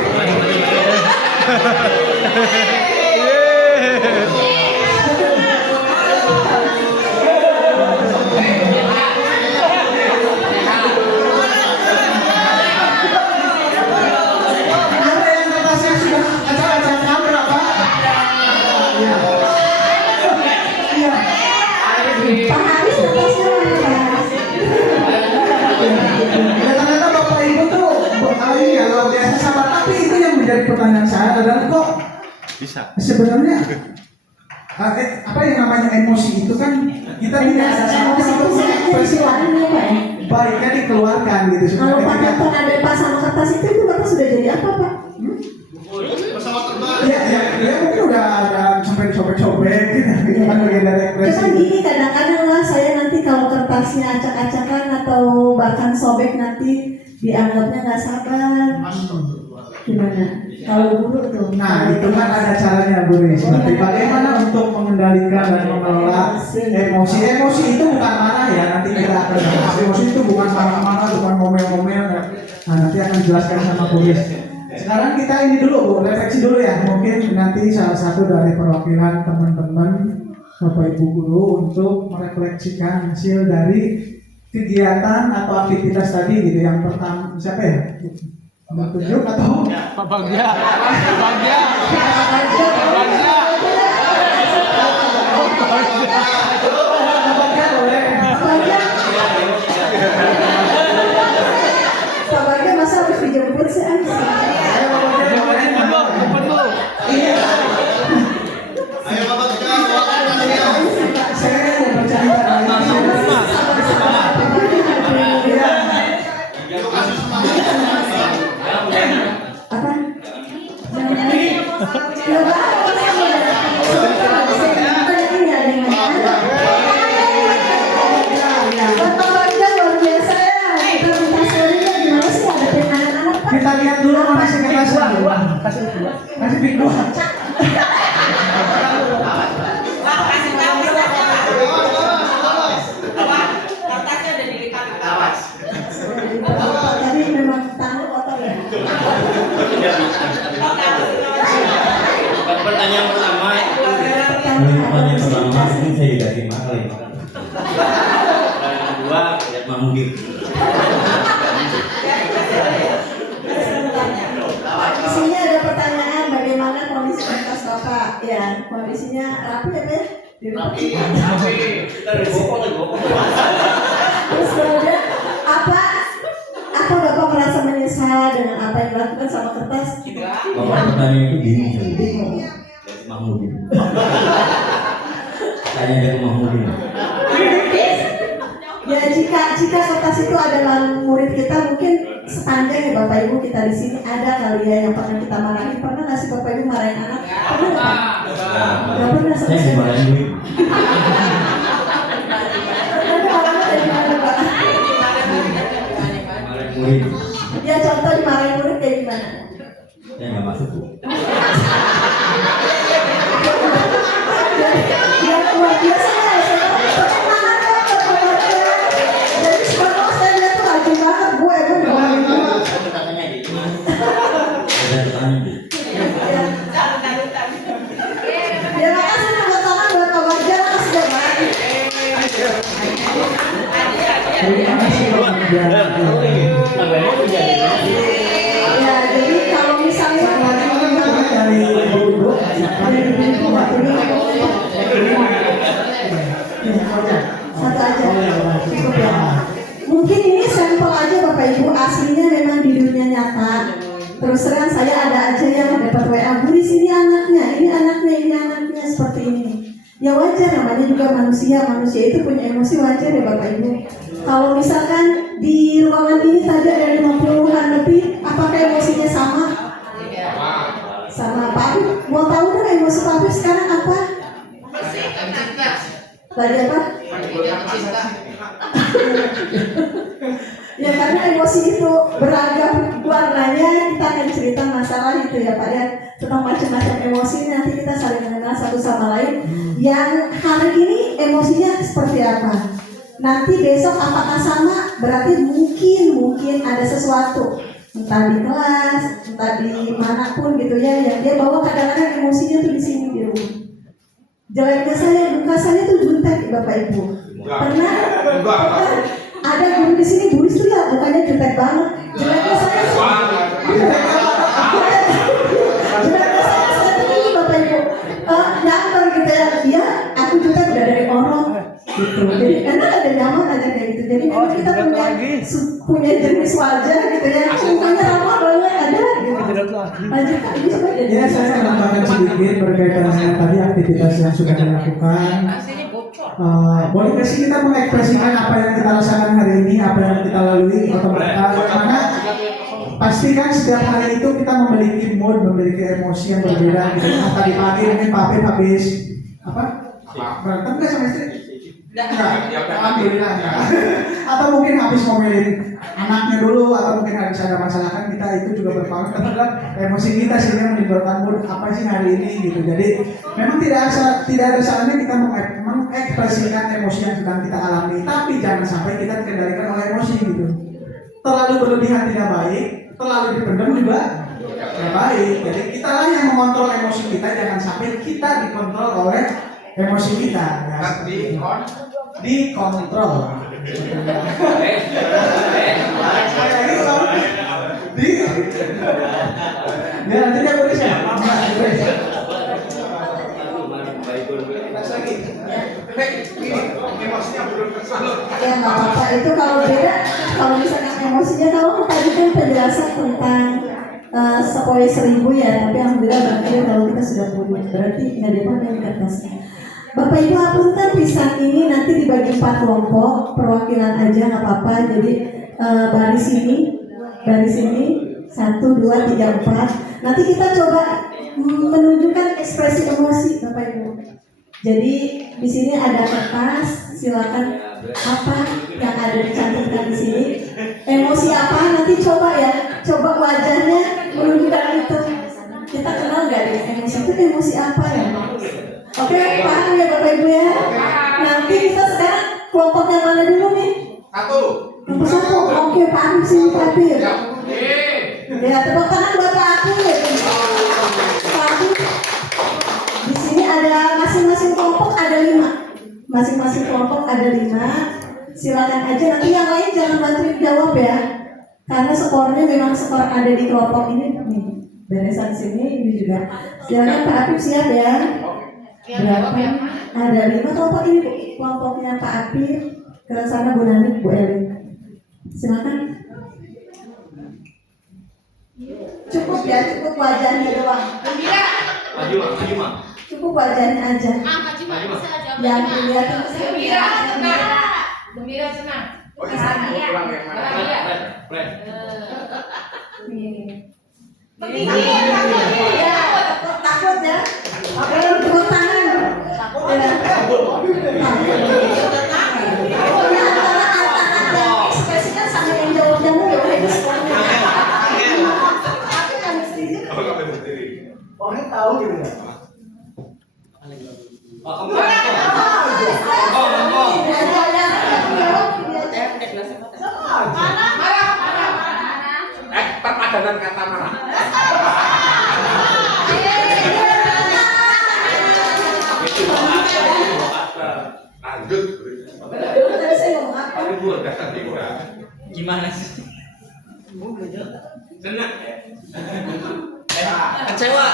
Ada yang kertasnya sudah acak-acakan berapa? Iya. Iya. Pak Haris kertasnya mana? Ternyata Bapak Ibu tuh ini ya luar biasa sabar. Tapi itu yang menjadi pertanyaan saya adalah kok Bisa. sebenarnya apa yang namanya emosi itu kan kita tidak ada sama sekali ekspresi baiknya dikeluarkan gitu. Kalau Pak Sebenarnya Anton ada pas sama kertas itu kertas sudah jadi apa Pak? ya mungkin udah ada sampai sobek-sobek gitu kan bagian dari ekspresi. Cuman gini kadang-kadang lah saya nanti kalau kertasnya acak-acakan atau bahkan sobek nanti dianggapnya nggak sabar. Gimana? Kalau guru tuh. Nah itu kan ada caranya Bu Riz. Nanti bagaimana untuk mengendalikan dan mengelola emosi. Emosi itu bukan marah ya. Nanti kita akan bahas. Emosi itu bukan marah-marah, bukan ngomel-ngomel. Nah nanti akan dijelaskan sama Bu Riz. Sekarang kita ini dulu Bu, refleksi dulu ya. Mungkin nanti salah satu dari perwakilan teman-teman Bapak Ibu guru untuk merefleksikan hasil dari kegiatan atau aktivitas tadi gitu. Yang pertama siapa ya? Tunjuk atau? Pak Bagja. Pak Bagja masa harus dijemput sih? Kita lihat dulu kasih kertasnya. Kasih pik dua. Pak, kasih tahu kertasnya udah dilipat ke atas. Tadi memang tahu kotor ya. jadi mahal ya. Yang kedua lihat Mahmudi. Isinya ada pertanyaan bagaimana kondisi pentas Bapak? Ya, kondisinya rapi ya, Pak? Rapi. Kita digopong. Terus kemudian apa Bapak merasa menyesal dengan apa yang dilakukan sama kertas? Bapak pertanyaan itu bingung. Lihat Mahmudi. Tanya dia ke Mahmudi. Ya jika kertas itu adalah murid kita, mungkin sepanjang ya Bapak Ibu kita di sini ada kali ya yang pernah kita marahin. Pernah nggak sih Bapak Ibu marahin anak? Pernah nggak? Nggak pernah sama Saya sekali. dimarahin duit. Nanti orangnya dari mana Pak? Dimarahin murid. Ya contoh dimarahin murid kayak gimana? Saya nggak masuk Bu. Ya luar biasa ya. Jadi sekarang saya lihat tuh rajin banget gue Katanya gitu. Ada pertanyaan Bu. Ya makasih tepuk tangan buat Pak Bagja, makasih ya Pak. Terima kasih Pak Bagja. Ya jadi kalau misalnya Dari ibu-ibu, satu aja cukup ya. Mungkin ini sampel aja Bapak Ibu, aslinya memang di dunia nyata. Terus terang saya ada aja yang dapat WA, Bu di sini anaknya, ini anaknya seperti ini. Ya wajar, namanya juga manusia itu punya emosi, wajar ya Bapak Ibu. Kalau misalkan di ruangan ini tadi ada 50-an lebih, apakah emosinya sama? Sama Pak Afif. Mau tahu dong emosi Pak Afif sekarang apa? Tadi apa? Ya karena emosi itu beragam warnanya, kita akan cerita masalah itu ya Pak ya, tentang macam-macam emosi, nanti kita saling mengenal satu sama lain. Yang hari ini emosinya seperti apa? Nanti besok apakah sama? Berarti mungkin ada sesuatu, entah di kelas, entah di manapun gitu ya, yang dia bawa kadang-kadang emosinya tuh di sini di rumah. Jeleknya saya, buka saya tuh jutek Bapak Ibu. Pernah ada guru di sini, Bu Istri ya, bukannya jutek banget. Jeleknya saya tuh ini Bapak Ibu, nyamper gitu ya, dia aku jutek udah dari orang gitu. Jadi enak ada nyaman aja kayak gitu. Jadi memang kita punya jenis wajah gitu ya, mukanya ramah banget ada gitu. Lanjutkan ini coba jadi. Ya, saya tambahkan sedikit berkaitan dengan tadi aktivitas yang sudah dilakukan. Boleh nggak sih kita mengekspresikan apa yang kita rasakan hari ini, apa yang kita lalui atau karena pasti kan setiap hari itu kita memiliki mood, memiliki emosi yang berbeda gitu. Nah, tadi pagi mungkin Pak Afif habis apa? Berantem nggak sama istri? Enggak, alhamdulillah enggak. Atau mungkin habis ngomelin anaknya dulu, atau mungkin habis ada masalah, kan kita itu juga berpengaruh terhadap emosi kita sehingga menimbulkan mood apa sih hari ini gitu. Jadi memang tidak ada salahnya kita mengekspresikan emosi yang sedang kita alami, tapi jangan sampai kita dikendalikan oleh emosi gitu. Terlalu berlebihan tidak baik, terlalu dipendam juga tidak baik. Jadi kita lah yang mengontrol emosi kita, jangan sampai kita dikontrol oleh emosi kita ya. Dikontrol. Ya nantinya boleh saya. Ya nggak apa-apa, itu kalau beda, kalau misalkan emosinya, kalau tadi kan penjelasan tentang sepoi 1000 ya, tapi alhamdulillah berarti kalau kita sudah punya, berarti nggak dipakai kertasnya. Bapak Ibu apunten, pisang ini nanti dibagi 4 kelompok, perwakilan aja nggak apa-apa. Jadi baris ini 1, 2, 3, 4. Nanti kita coba menunjukkan ekspresi emosi Bapak Ibu. Jadi di sini ada kertas, silakan apa yang ada dicantumkan di sini. Emosi apa nanti coba ya, coba wajahnya menunjukkan itu. Kita kenal nggak deh emosi itu emosi apa ya? Oke, paham ya Bapak Ibu ya. Nanti kita sekarang kelompok yang mana dulu nih? Kelompok 1. Oke, paham sih Pak Afif. Ya, tepuk tangan buat Pak Afif. Pak Afif. Di sini ada masing-masing kelompok ada 5. masing-masing kelompok ada 5. Silakan aja, nanti yang lain jangan bantuin jawab ya, karena skornya memang skor ada di kelompok ini nih, beresan sini ini juga. Silakan Pak Apip siap ya. Berapa? Ada 5 kelompok ini Bu. Kelompoknya Pak Apip, ke sana Bu Nani, Bu Elin. Silakan. Cukup ya, cukup wajahnya doang. Maju mah. Cukup wajahnya aja. Yang dilihat itu Gembira senang. Ya, takut ya. Tepuk tangan. Ya. Pokoknya antara ekspresinya sama yang jawab-jawab ya udah di skornya. Tapi kan mesti. Orang tahu gitu ya. Perpadanan kata marah. Lanjut. Tadi saya ngomong apa? Gimana sih? Senang. Kecewa.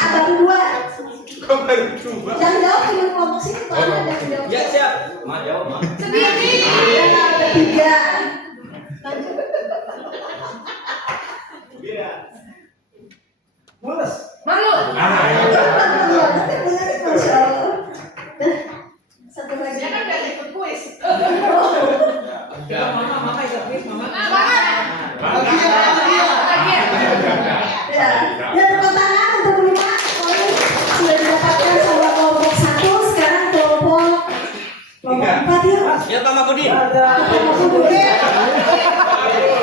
Ada 2. Kok baru coba? Yang jawab cuma kelompok sini, kalau ada yang jawab. Ya siap. Ma jawab ma. Sendiri. Ada 3. Mulus. Malu. Masya Allah. Satu lagi. Dia kan udah ikut kuis. Ya, tepuk tangan untuk 5. Sudah didapatkan sama kelompok 1. Sekarang kelompok 4 ya. Ya Pak Mahfudin. Kelompok 2.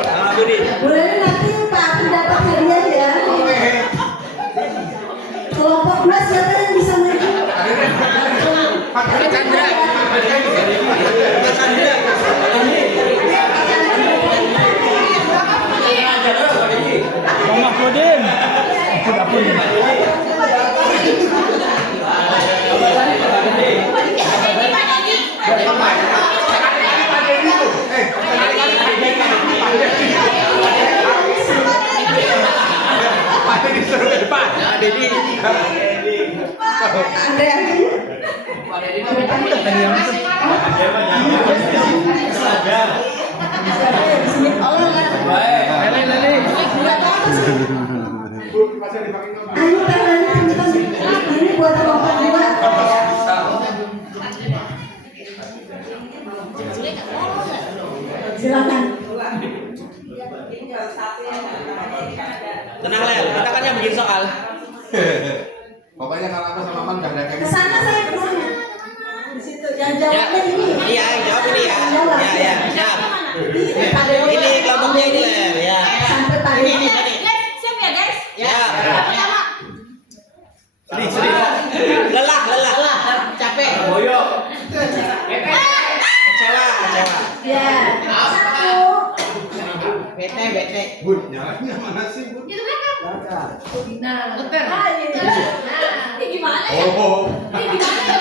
Pak Mahfudin. Boleh nanti Pak Api dapat hadiah ya. Kelompok 2 siapa yang bisa maju? Pak Chandra. Pak Chandra. Pak Mahfudin. Sudah pun. Ayo tangan ini buat kelompok 2. Silakan. Tenang Lel, kita kan yang bikin soal. Pokoknya kalau aku sama Mam gak ada kayak Kesana saya kesana. Di situ yang jawabnya ini. Iya, yang jawab ini ya. Jawab. Ya, siap. Ini kelompoknya ini Lel, ya. Sampai tadi. Ini. Siap ya guys. Ya. Pertama. Sedih. Lelah. Capek. Boyo. Kecewa. Ya. 1. Bete. Bun, nyalanya mana sih Bun? Itu belakang. Nah, Puter. ah, ini. Ini gimana ya? Oh, Ini gimana ya?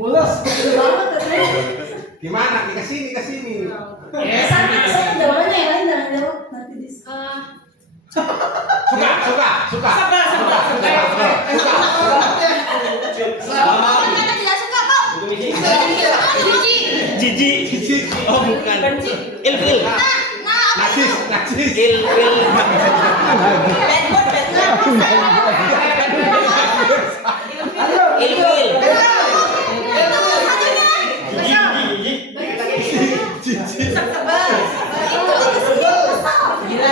Mulus. Banget tuh. gimana? Nih ke sini. Sama saya jawabnya yang lain jangan jawab nanti di. Suka. Kan kata tidak suka kok. Benci. Jijik. Oh bukan. Ilfil. Najis. Ilfil. Ilfil.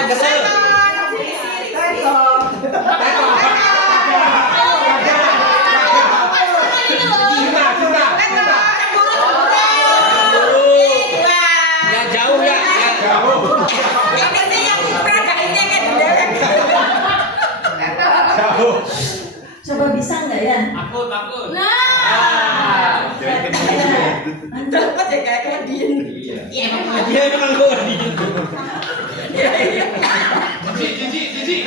Kesel. Ya jauh ya. Coba bisa nggak ya? Takut. Nah. Dapat ya kayak Kodin. Dia memang Kodin. Jijik.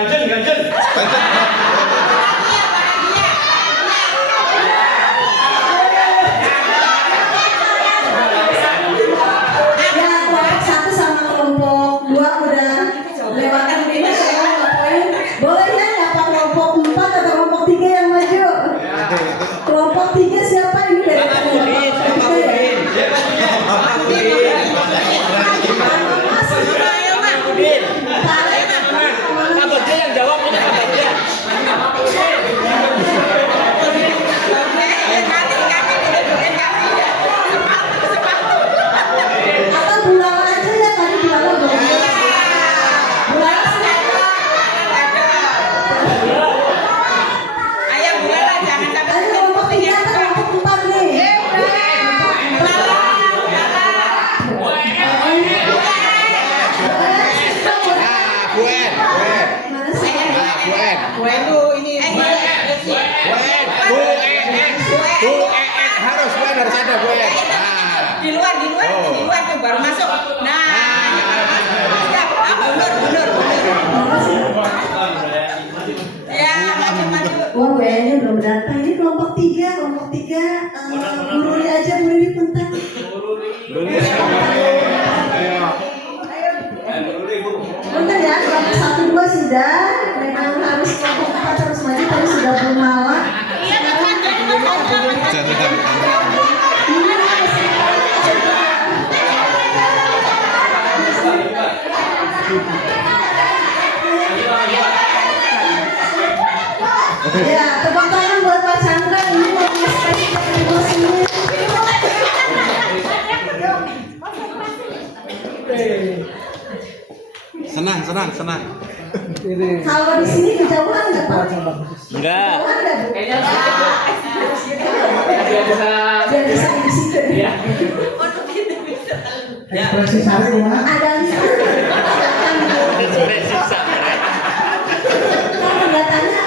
ganjen, ganjen. Ya, kelompok 1 sama kelompok 2 udah lewatkan finish ya, poin. Boleh ya apa kelompok 4 atau kelompok 3 yang maju? Kelompok 3 siapa ini dari kelompok 3 ya? Abadnya yang jawab ini abadnya. Atau Bulala aja ya, tadi Bulala boleh. Bulala Ayah Bulala jangan sampai tadi kelompok 3 atau kelompok 4 nih? Buen. Mana sih? Buen. Gue tuh ini Harus Buen, harus ada Buen. di luar tuh baru masuk. Nah, siap. Mundur. Ya, maju. Oh, kayaknya belum datang. Ini kelompok 3 Bu Ruri aja, Bu Ruri punten. Punten ya, kelompok 1, 2 sudah. Memang harus kelompok 4 harus maju, tapi sudah Bulala. Ya, tepuk tangan buat Pak Chandra. Ini mau mengekspresikan emosinya. Senang. Kalau di sini kejauhan nggak Pak? Enggak. Kejauhan nggak Bu? Biar bisa. Biar bisa di situ. Ekspresi Sari gimana? Ada lihat. Kelihatannya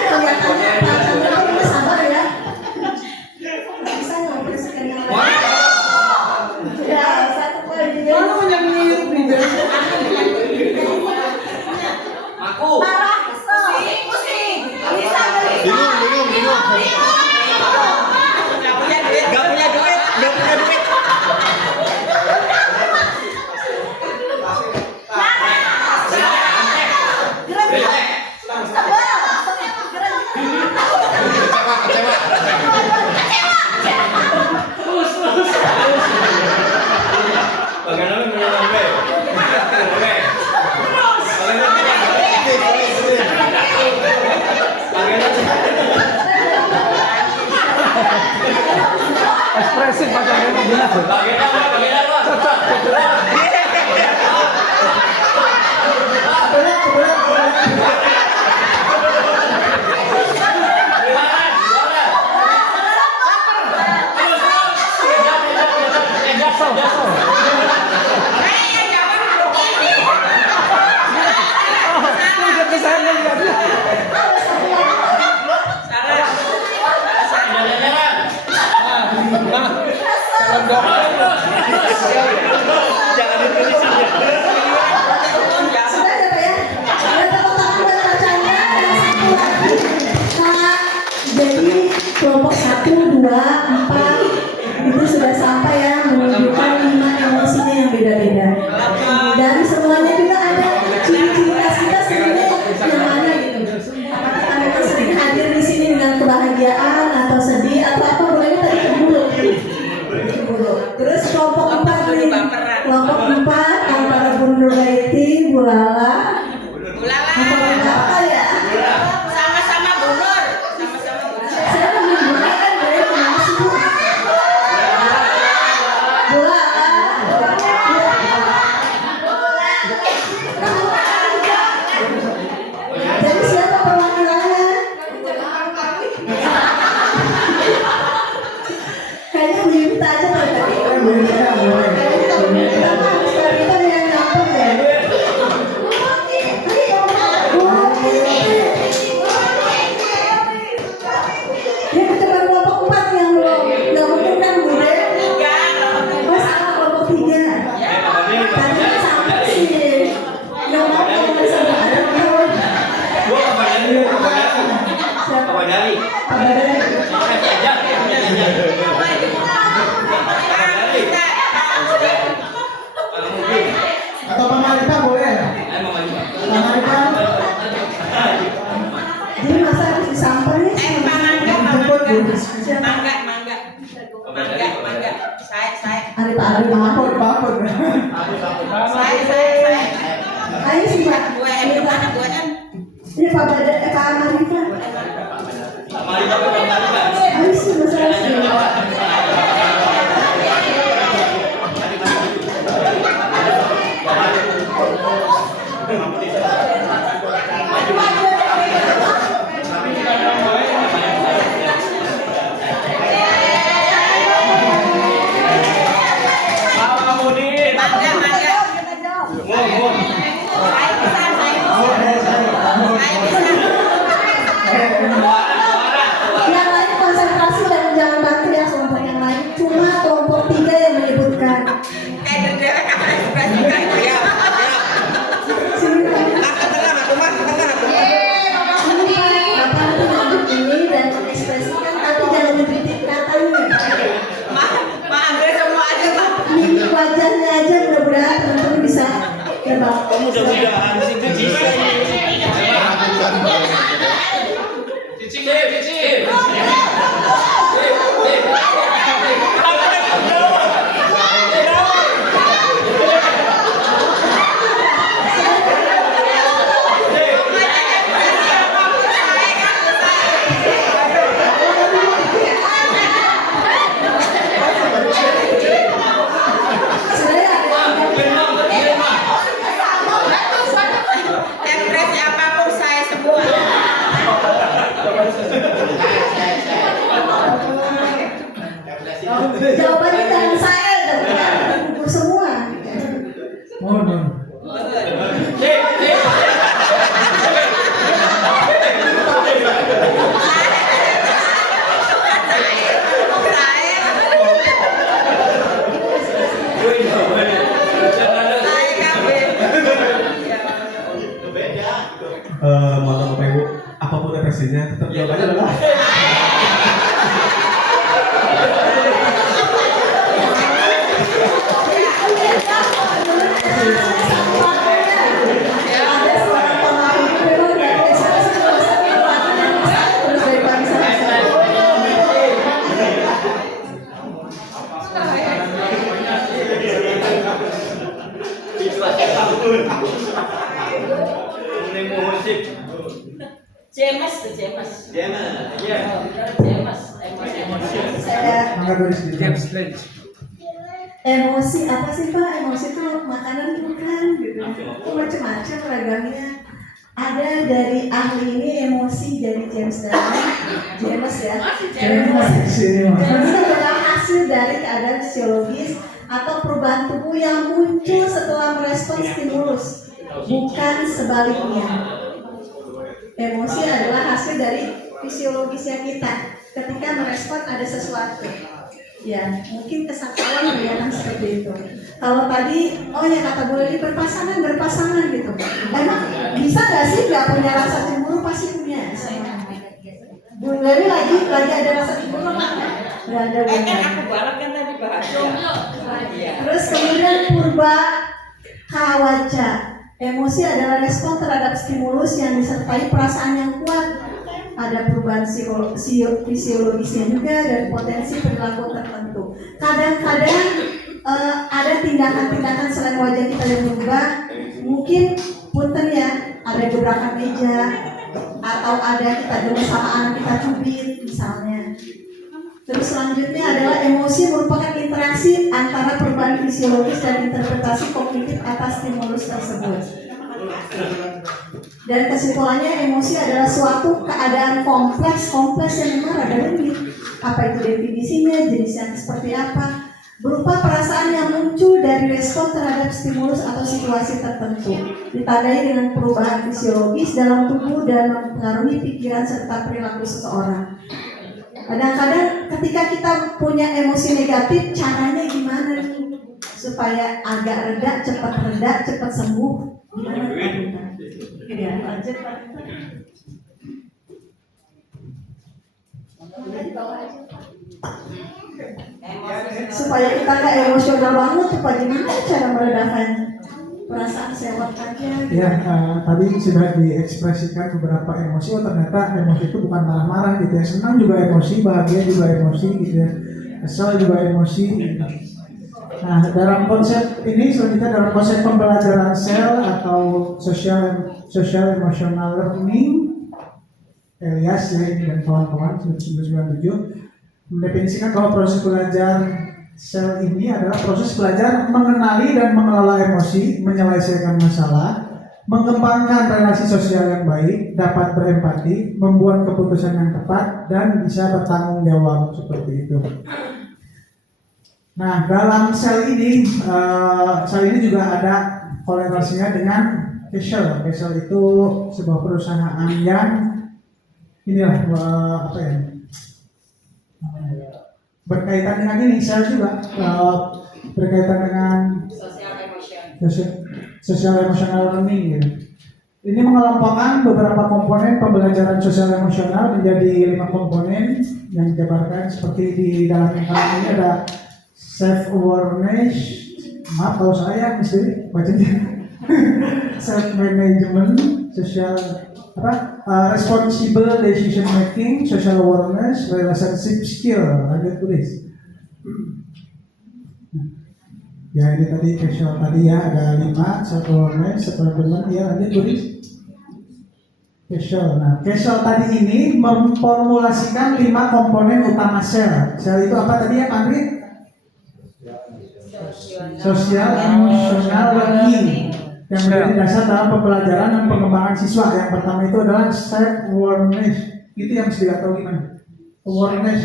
Pak Chandra udah sabar ya. Bisa mengekspresikan yang lain. Ya, 1 poin. Aku. Marah, pusing. Bisa Bingung. Gak punya duit. Kecewa. Bagaimana menurut gue? Ekspresif pacarnya benar. Udah ke saya lihatnya. Jangan ditulis aja. Sudah ya Pak ya? Ada tepuk tangan buat Pak Chandra. Kak Jenny kelompok 1, 2, 4 itu sudah sampai ya, menunjukkan 5 emosinya yang beda-beda. Dan semuanya juga ada ciri-ciri khas kita sebenarnya yang mana gitu. Apakah kita memang sering hadir di sini dengan kebahagiaan atau sedih atau apa, boleh tadi cemburu. Terus kelompok 4 nih, kelompok 4 antara Bu Nurgaiti, Bulala, apa ya? Sama-sama bunur. Saya mau gimana kan, gue gimana sih Bu? Dari. Kasih aja. Atau Mama Rita boleh ya? Mama Rita. Jadi masa harus disamperin? Mangga. Saya. Ada Pak Ari, Paput. Saya. ayo sih Pak. Gue kan. Ini Pak Badar, Pak Marita. Ayo sih masalah. Yang lain konsentrasi dan jangan bantu ya kelompok yang lain. Cuma kelompok 3 yang menyebutkan. Bapak itu lanjut ini dan mengekspresikan tapi jangan mengkritik katanya. Mimik wajahnya aja mudah-mudahan teman-teman bisa nebak. Mudah-mudahan sih itu bisa. Cip. Jawabannya jangan saya dong, gugur semua. Oh no. Mohon Bapak Ibu, apapun referensinya tetap jawabannya adalah Emosi apa sih Pak? Emosi itu makanan bukan gitu. Itu macam-macam ragamnya. Ada dari ahli ini emosi dari James Darwin. James ya. Emosi adalah hasil dari keadaan fisiologis atau perubahan tubuh yang muncul setelah merespons stimulus, bukan sebaliknya. Emosi adalah hasil dari fisiologisnya kita ketika merespon ada sesuatu. Ya, mungkin kesakalan kelihatan seperti itu. Kalau tadi, oh ya kata Bu Leli berpasangan gitu. Emang bisa nggak sih nggak punya rasa cemburu? Pasti punya. Bu Leli lagi ada rasa cemburu nggak ada. Aku barat kan tadi bahas. Terus kemudian Purba Kawaja, emosi adalah respon terhadap stimulus yang disertai perasaan yang kuat. Ada perubahan fisiologisnya juga dan potensi perilaku tertentu. Kadang-kadang ada tindakan-tindakan selain wajah kita yang berubah. Mungkin punten ya, ada gebrakan meja atau ada kita dulu sama anak kita cubit misalnya. Terus selanjutnya adalah emosi merupakan interaksi antara perubahan fisiologis dan interpretasi kognitif atas stimulus tersebut. Dan kesimpulannya emosi adalah suatu keadaan kompleks yang memang ada limit. Apa itu definisinya, jenisnya seperti apa? Berupa perasaan yang muncul dari respon terhadap stimulus atau situasi tertentu, ditandai dengan perubahan fisiologis dalam tubuh dan mempengaruhi pikiran serta perilaku seseorang. Kadang-kadang ketika kita punya emosi negatif, caranya gimana nih supaya agak reda, cepat sembuh? Gimana? Ya, lanjut Pak. Supaya kita nggak emosional banget, supaya gimana cara meredakan perasaan sewot aja. Ya, tadi sudah diekspresikan beberapa emosi. Oh, ternyata emosi itu bukan marah-marah gitu ya. Senang juga emosi, bahagia juga emosi gitu ya. Kesal juga emosi. Gitu. Nah, dalam konsep ini selanjutnya dalam konsep pembelajaran sel atau social emotional learning, Elias ya ini dan kawan-kawan 1997 mendefinisikan bahwa proses belajar sel ini adalah proses belajar mengenali dan mengelola emosi, menyelesaikan masalah, mengembangkan relasi sosial yang baik, dapat berempati, membuat keputusan yang tepat, dan bisa bertanggung jawab seperti itu. Nah, dalam sel ini juga ada korelasinya dengan Castle. Castle itu sebuah perusahaan yang inilah berkaitan dengan ini. Sel juga berkaitan dengan social emotional learning gitu. Ini mengelompokkan beberapa komponen pembelajaran sosial emosional menjadi 5 komponen yang dijabarkan seperti di dalam lingkaran ini ada self awareness, maaf kalau saya mesti bacanya self management, social responsible decision making, social awareness, relationship skill. Ada tulis. Ya ini tadi casual tadi ya ada 5 self awareness, self management ya ada tulis. Casual. Nah, casual tadi ini memformulasikan 5 komponen utama sel. Sel itu apa tadi ya, Pak Andri? Social emotional learning yang menjadi dasar dalam pembelajaran dan pengembangan siswa. Yang pertama itu adalah self awareness. Itu yang mesti tahu gimana? Awareness.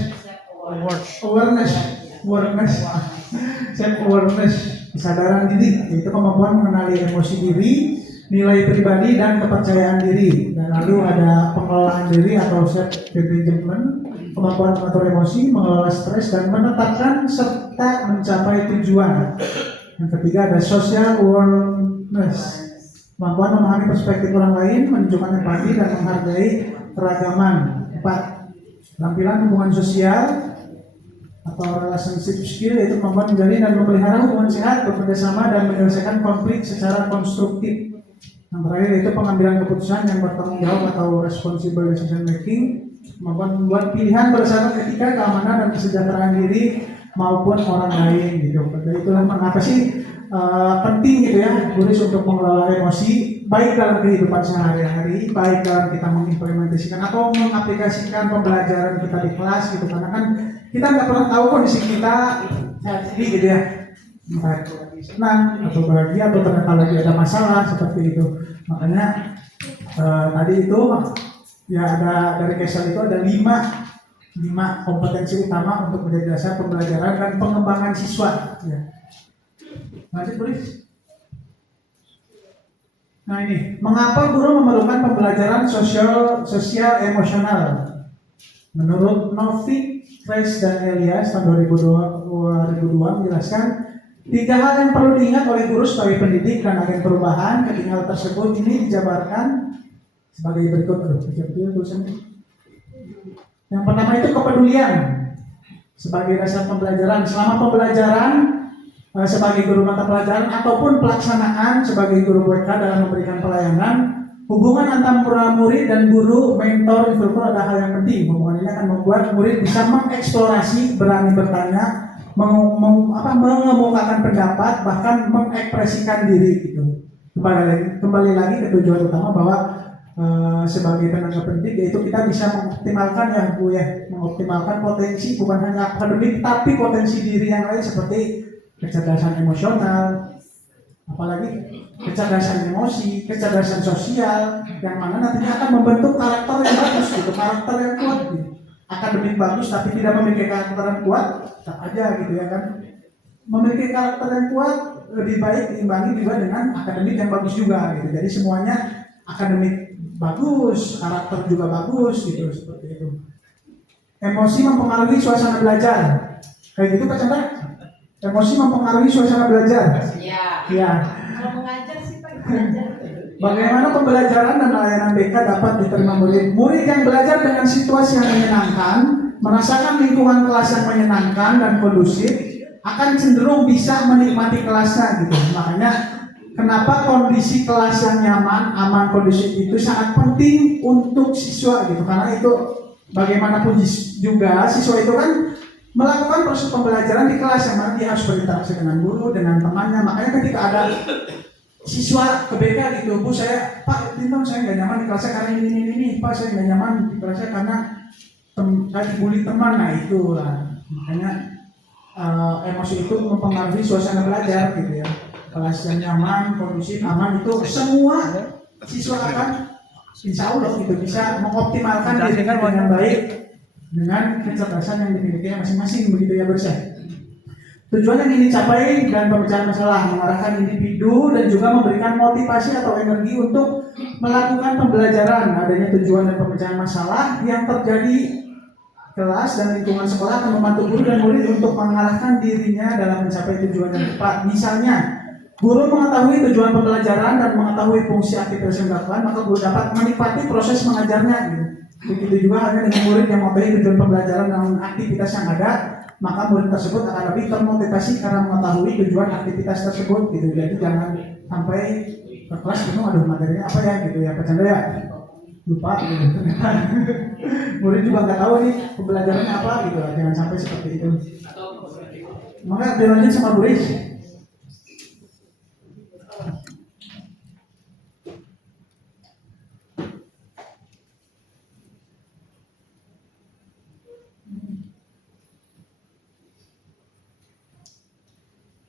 Self awareness, kesadaran diri. Itu kemampuan mengenali emosi diri, nilai pribadi dan kepercayaan diri. Dan lalu ada pengelolaan diri atau self management, kemampuan mengatur emosi, mengelola stres dan menetapkan serta mencapai tujuan. Yang ketiga ada social awareness, kemampuan memahami perspektif orang lain, menunjukkan empati dan menghargai keragaman. 4. Tampilan hubungan sosial atau relationship skill, yaitu kemampuan menjalin dan memelihara hubungan sehat, bekerjasama dan menyelesaikan konflik secara konstruktif. Yang terakhir yaitu pengambilan keputusan yang bertanggung jawab atau responsible decision making, kemampuan membuat pilihan berdasarkan etika, keamanan dan kesejahteraan diri maupun orang lain gitu. Jadi itulah mengapa sih penting gitu ya tulis untuk mengelola emosi baik dalam kehidupan sehari-hari, baik dalam kita mengimplementasikan atau mengaplikasikan pembelajaran kita di kelas gitu, karena kan kita nggak pernah tahu kondisi kita jadi gitu ya, entah senang atau bahagia atau ternyata lagi ada masalah seperti itu. Makanya tadi itu ya ada dari Castle itu ada 5 kompetensi utama untuk menjadi dasar pembelajaran dan pengembangan siswa. Ya. Lanjut tulis. Nah ini, mengapa guru memerlukan pembelajaran sosial emosional? Menurut Novik, Fresh dan Elias tahun 2002 menjelaskan 3 hal yang perlu diingat oleh guru sebagai pendidik dan agen perubahan. Ketiga hal tersebut ini dijabarkan sebagai berikut. Yang pertama itu kepedulian sebagai dasar pembelajaran. Selama pembelajaran sebagai guru mata pelajaran ataupun pelaksanaan sebagai guru BK dalam memberikan pelayanan, hubungan antara murid dan guru, mentor, instruktur adalah hal yang penting. Hubungan ini akan membuat murid bisa mengeksplorasi, berani bertanya, mengemukakan pendapat, bahkan mengekspresikan diri gitu. Kembali lagi ke tujuan utama bahwa sebagai tenaga pendidik yaitu kita bisa mengoptimalkan mengoptimalkan potensi bukan hanya akademik tapi potensi diri yang lain seperti kecerdasan emosional, apalagi kecerdasan emosi, kecerdasan sosial yang mana nantinya akan membentuk karakter yang bagus gitu, karakter yang kuat gitu. Akademik bagus tapi tidak memiliki karakter yang kuat, tetap aja gitu ya kan. Memiliki karakter yang kuat lebih baik diimbangi juga dengan akademik yang bagus juga gitu. Jadi semuanya akademik bagus, karakter juga bagus gitu, seperti itu. Emosi mempengaruhi suasana belajar. Kayak gitu Pak Chandra? Emosi mempengaruhi suasana belajar. Iya. Kalau mengajar sih Pak, mengajar. Bagaimana pembelajaran dan layanan BK dapat diterima murid? Murid yang belajar dengan situasi yang menyenangkan merasakan lingkungan kelas yang menyenangkan dan kondusif, akan cenderung bisa menikmati kelasnya gitu. Makanya kenapa kondisi kelas yang nyaman, aman, kondusif itu sangat penting untuk siswa gitu. Karena itu bagaimanapun juga siswa itu kan melakukan proses pembelajaran di kelas yang mana dia harus berinteraksi dengan guru, dengan temannya. Makanya ketika ada siswa ke BK gitu, Bu saya, Pak Tinton saya nggak nyaman di kelasnya karena ini, Pak saya nggak nyaman di kelasnya karena saya dibully teman, nah itu lah. Makanya emosi itu mempengaruhi suasana belajar gitu ya. Kelas yang nyaman, kondusif, aman itu semua siswa akan insya Allah gitu bisa mengoptimalkan dirinya dengan baik dengan kecerdasan yang dimiliki masing-masing begitu ya Bersih. Tujuan yang ingin dicapai dan pemecahan masalah mengarahkan individu dan juga memberikan motivasi atau energi untuk melakukan pembelajaran. Adanya tujuan dan pemecahan masalah yang terjadi kelas dan lingkungan sekolah akan membantu guru dan murid untuk mengarahkan dirinya dalam mencapai tujuan yang tepat. Misalnya, guru mengetahui tujuan pembelajaran dan mengetahui fungsi aktivitas yang dilakukan, maka guru dapat menikmati proses mengajarnya. Begitu juga halnya dengan murid yang mengetahui tujuan pembelajaran dan aktivitas yang ada, maka murid tersebut akan lebih termotivasi karena mengetahui tujuan aktivitas tersebut. Gitu. Jadi jangan sampai ke kelas penuh, aduh materinya apa ya gitu ya, bercanda ya. Lupa gitu. Murid juga nggak tahu nih pembelajarannya apa gitu lah, jangan sampai seperti itu. Maka dilanjut sama Bu Riz.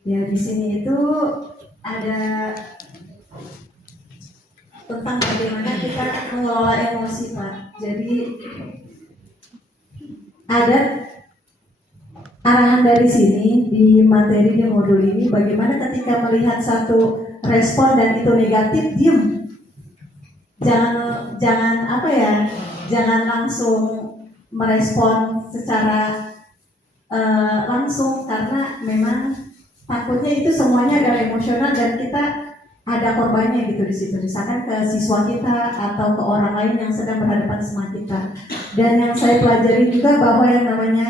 Ya di sini itu ada tentang bagaimana kita mengelola emosi Pak. Jadi ada arahan dari sini di materi di modul ini bagaimana ketika melihat satu respon dan itu negatif, diem. Jangan apa ya? Jangan langsung merespon secara langsung karena memang takutnya itu semuanya adalah emosional dan kita ada korbannya gitu di situ, misalkan ke siswa kita atau ke orang lain yang sedang berhadapan sama kita. Dan yang saya pelajari juga bahwa yang namanya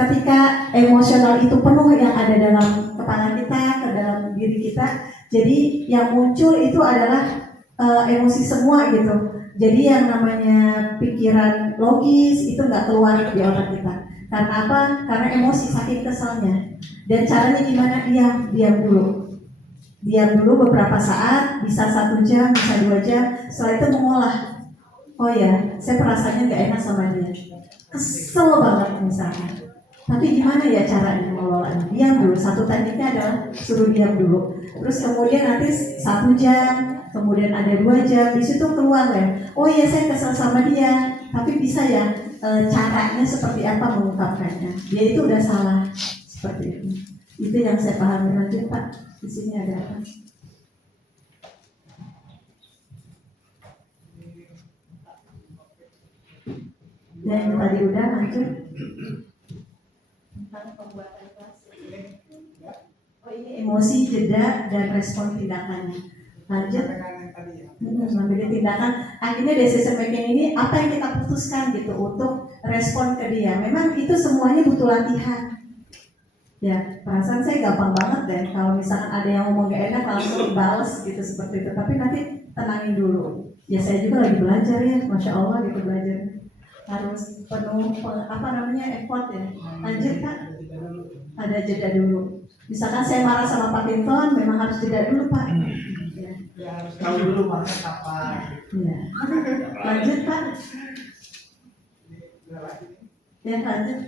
ketika emosional itu penuh yang ada dalam kepala kita, ke dalam diri kita, jadi yang muncul itu adalah emosi semua gitu. Jadi yang namanya pikiran logis itu nggak keluar di otak kita. Karena apa? Karena emosi saking kesalnya. Dan caranya gimana? Diam dulu. Diam dulu beberapa saat, bisa 1 jam, bisa 2 jam. Setelah itu mengolah. Oh ya, saya perasaannya nggak enak sama dia. Kesel banget misalnya. Tapi gimana ya caranya mengelolanya? Diam dulu. Satu tekniknya adalah suruh diam dulu. Terus kemudian nanti 1 jam, kemudian ada 2 jam. Di situ keluar ya. Oh iya saya kesel sama dia. Tapi bisa ya caranya seperti apa mengungkapkannya. Dia itu udah salah. Seperti itu. Itu yang saya pahami. Lanjut Pak. Di sini ada apa? Yang tadi udah lanjut tentang pembuatan kelas. Oh ini emosi, jeda, dan respon tindakannya. Lanjut. Mengambil tindakan. Akhirnya decision making ini apa yang kita putuskan gitu untuk respon ke dia. Memang itu semuanya butuh latihan. Ya, perasaan saya gampang banget deh kalau misalkan ada yang ngomong gak enak langsung balas gitu seperti itu. Tapi nanti tenangin dulu. Ya saya juga lagi belajar ya, Masya Allah gitu belajar. Harus penuh effort ya. Lanjut Kak. Ada jeda dulu. Misalkan saya marah sama Pak Tinton, memang harus jeda dulu Pak. Ya harus tahu dulu marahnya kapan. Ya. Lanjut Pak. Ya lanjut.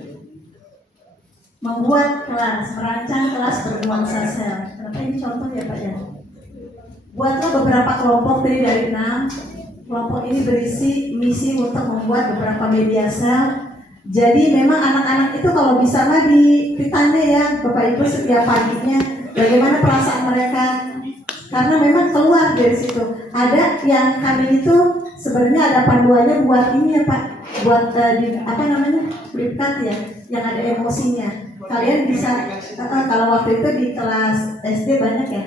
Membuat kelas, merancang kelas bernuansa sel. Kenapa ini contoh ya Pak ya? Buatlah beberapa kelompok dari 6. Kelompok ini berisi misi untuk membuat beberapa media sel. Jadi memang anak-anak itu kalau bisa mah ditanya ya Bapak Ibu setiap paginya bagaimana perasaan mereka. Karena memang keluar dari situ. Ada yang kami itu sebenarnya ada panduannya buat ini ya Pak, buat flipchart ya, yang ada emosinya. Kalian bisa kalau waktu itu di kelas SD banyak ya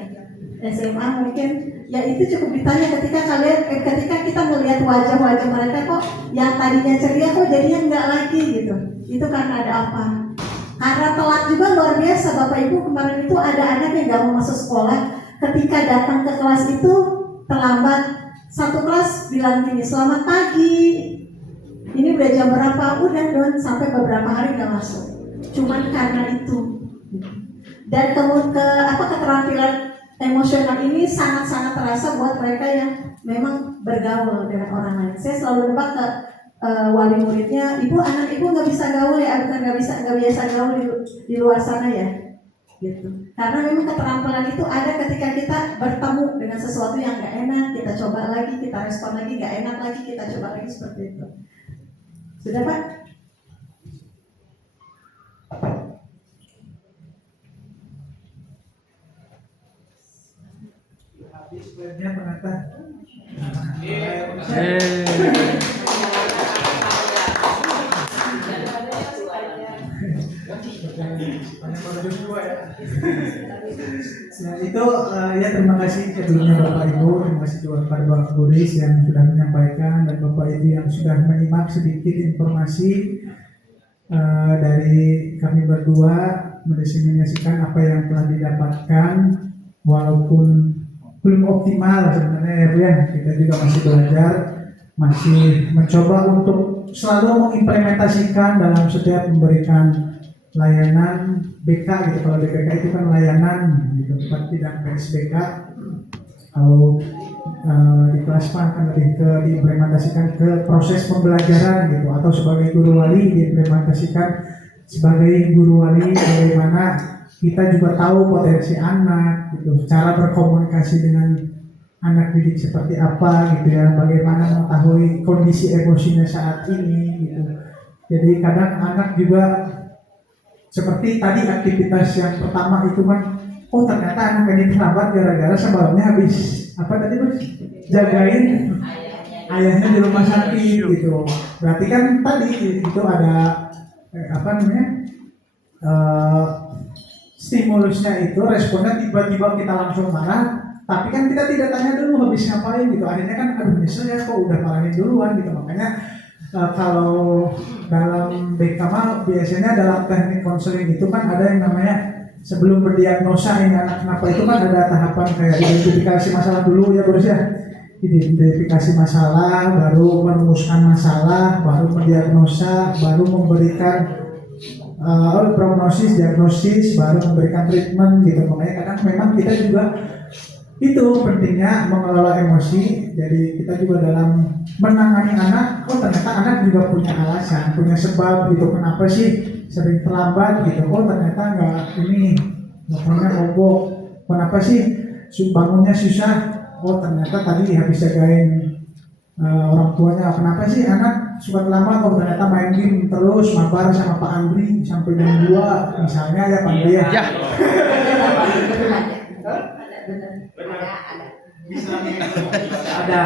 SMA mungkin ya itu cukup ditanya ketika kita melihat wajah-wajah mereka kok yang tadinya ceria kok jadinya enggak lagi gitu. Itu karena ada apa? Karena telat juga luar biasa. Bapak Ibu, kemarin itu ada anak yang gak mau masuk sekolah, ketika datang ke kelas itu terlambat. Satu kelas bilang gini, selamat pagi, ini udah jam berapa? Udah Don, sampai beberapa hari gak masuk. Cuman karena itu. Dan keterampilan emosional ini sangat-sangat terasa buat mereka yang memang bergaul dengan orang lain. Saya selalu nebak ke wali muridnya, anak ibu nggak bisa gaul ya, bukan nggak biasa gaul di luar sana ya, gitu. Karena memang keterampilan itu ada ketika kita bertemu dengan sesuatu yang nggak enak, kita coba lagi, kita respon lagi, nggak enak lagi, kita coba lagi seperti itu. Sudah Pak? Habis sebenarnya penata. Nah itu ya terima kasih kedua Bapak Ibu, terima kasih juga kepada Bapak Buris yang sudah menyampaikan dan Bapak Ibu yang sudah menyimak sedikit informasi dari kami berdua mendiseminasikan apa yang telah didapatkan, walaupun belum optimal sebenarnya ya Bu ya, kita juga masih belajar, masih mencoba untuk selalu mengimplementasikan dalam setiap memberikan layanan BK gitu. Kalau di BK itu kan layanan gitu, bukan tidak PSBK. Kalau di kelas akan lebih diimplementasikan ke proses pembelajaran gitu, atau sebagai guru wali diimplementasikan sebagai guru wali bagaimana kita juga tahu potensi anak gitu, cara berkomunikasi dengan anak didik seperti apa gitu ya, bagaimana mengetahui kondisi emosinya saat ini gitu. Jadi kadang anak juga seperti tadi aktivitas yang pertama itu kan, oh ternyata anak ini terlambat gara-gara sebelumnya habis apa tadi Bos? Jagain ayahnya di rumah sakit gitu. Berarti kan tadi itu ada stimulusnya itu, responnya tiba-tiba kita langsung marah, tapi kan kita tidak tanya dulu habis ngapain gitu. Akhirnya kan aduh nyesel ya kok udah marahin duluan gitu. Makanya kalau dalam BKM biasanya dalam teknik konseling itu kan ada yang namanya sebelum berdiagnosa ini anak kenapa itu kan ada tahapan kayak identifikasi masalah dulu ya Bos ya. Identifikasi masalah, baru merumuskan masalah, baru mendiagnosa, baru memberikan prognosis, diagnosis, baru memberikan treatment gitu. Makanya kadang memang kita juga itu pentingnya mengelola emosi. Jadi kita juga dalam menangani anak, oh ternyata anak juga punya alasan, punya sebab gitu, kenapa sih sering terlambat gitu. Oh ternyata motornya mogok, kenapa sih bangunnya susah. Oh ternyata tadi habis jagain orang tuanya, kenapa sih anak suka terlambat. Oh ternyata main game terus, mabar sama Pak Andri sampai jam 2 misalnya ya Pak Andri ya. Ada.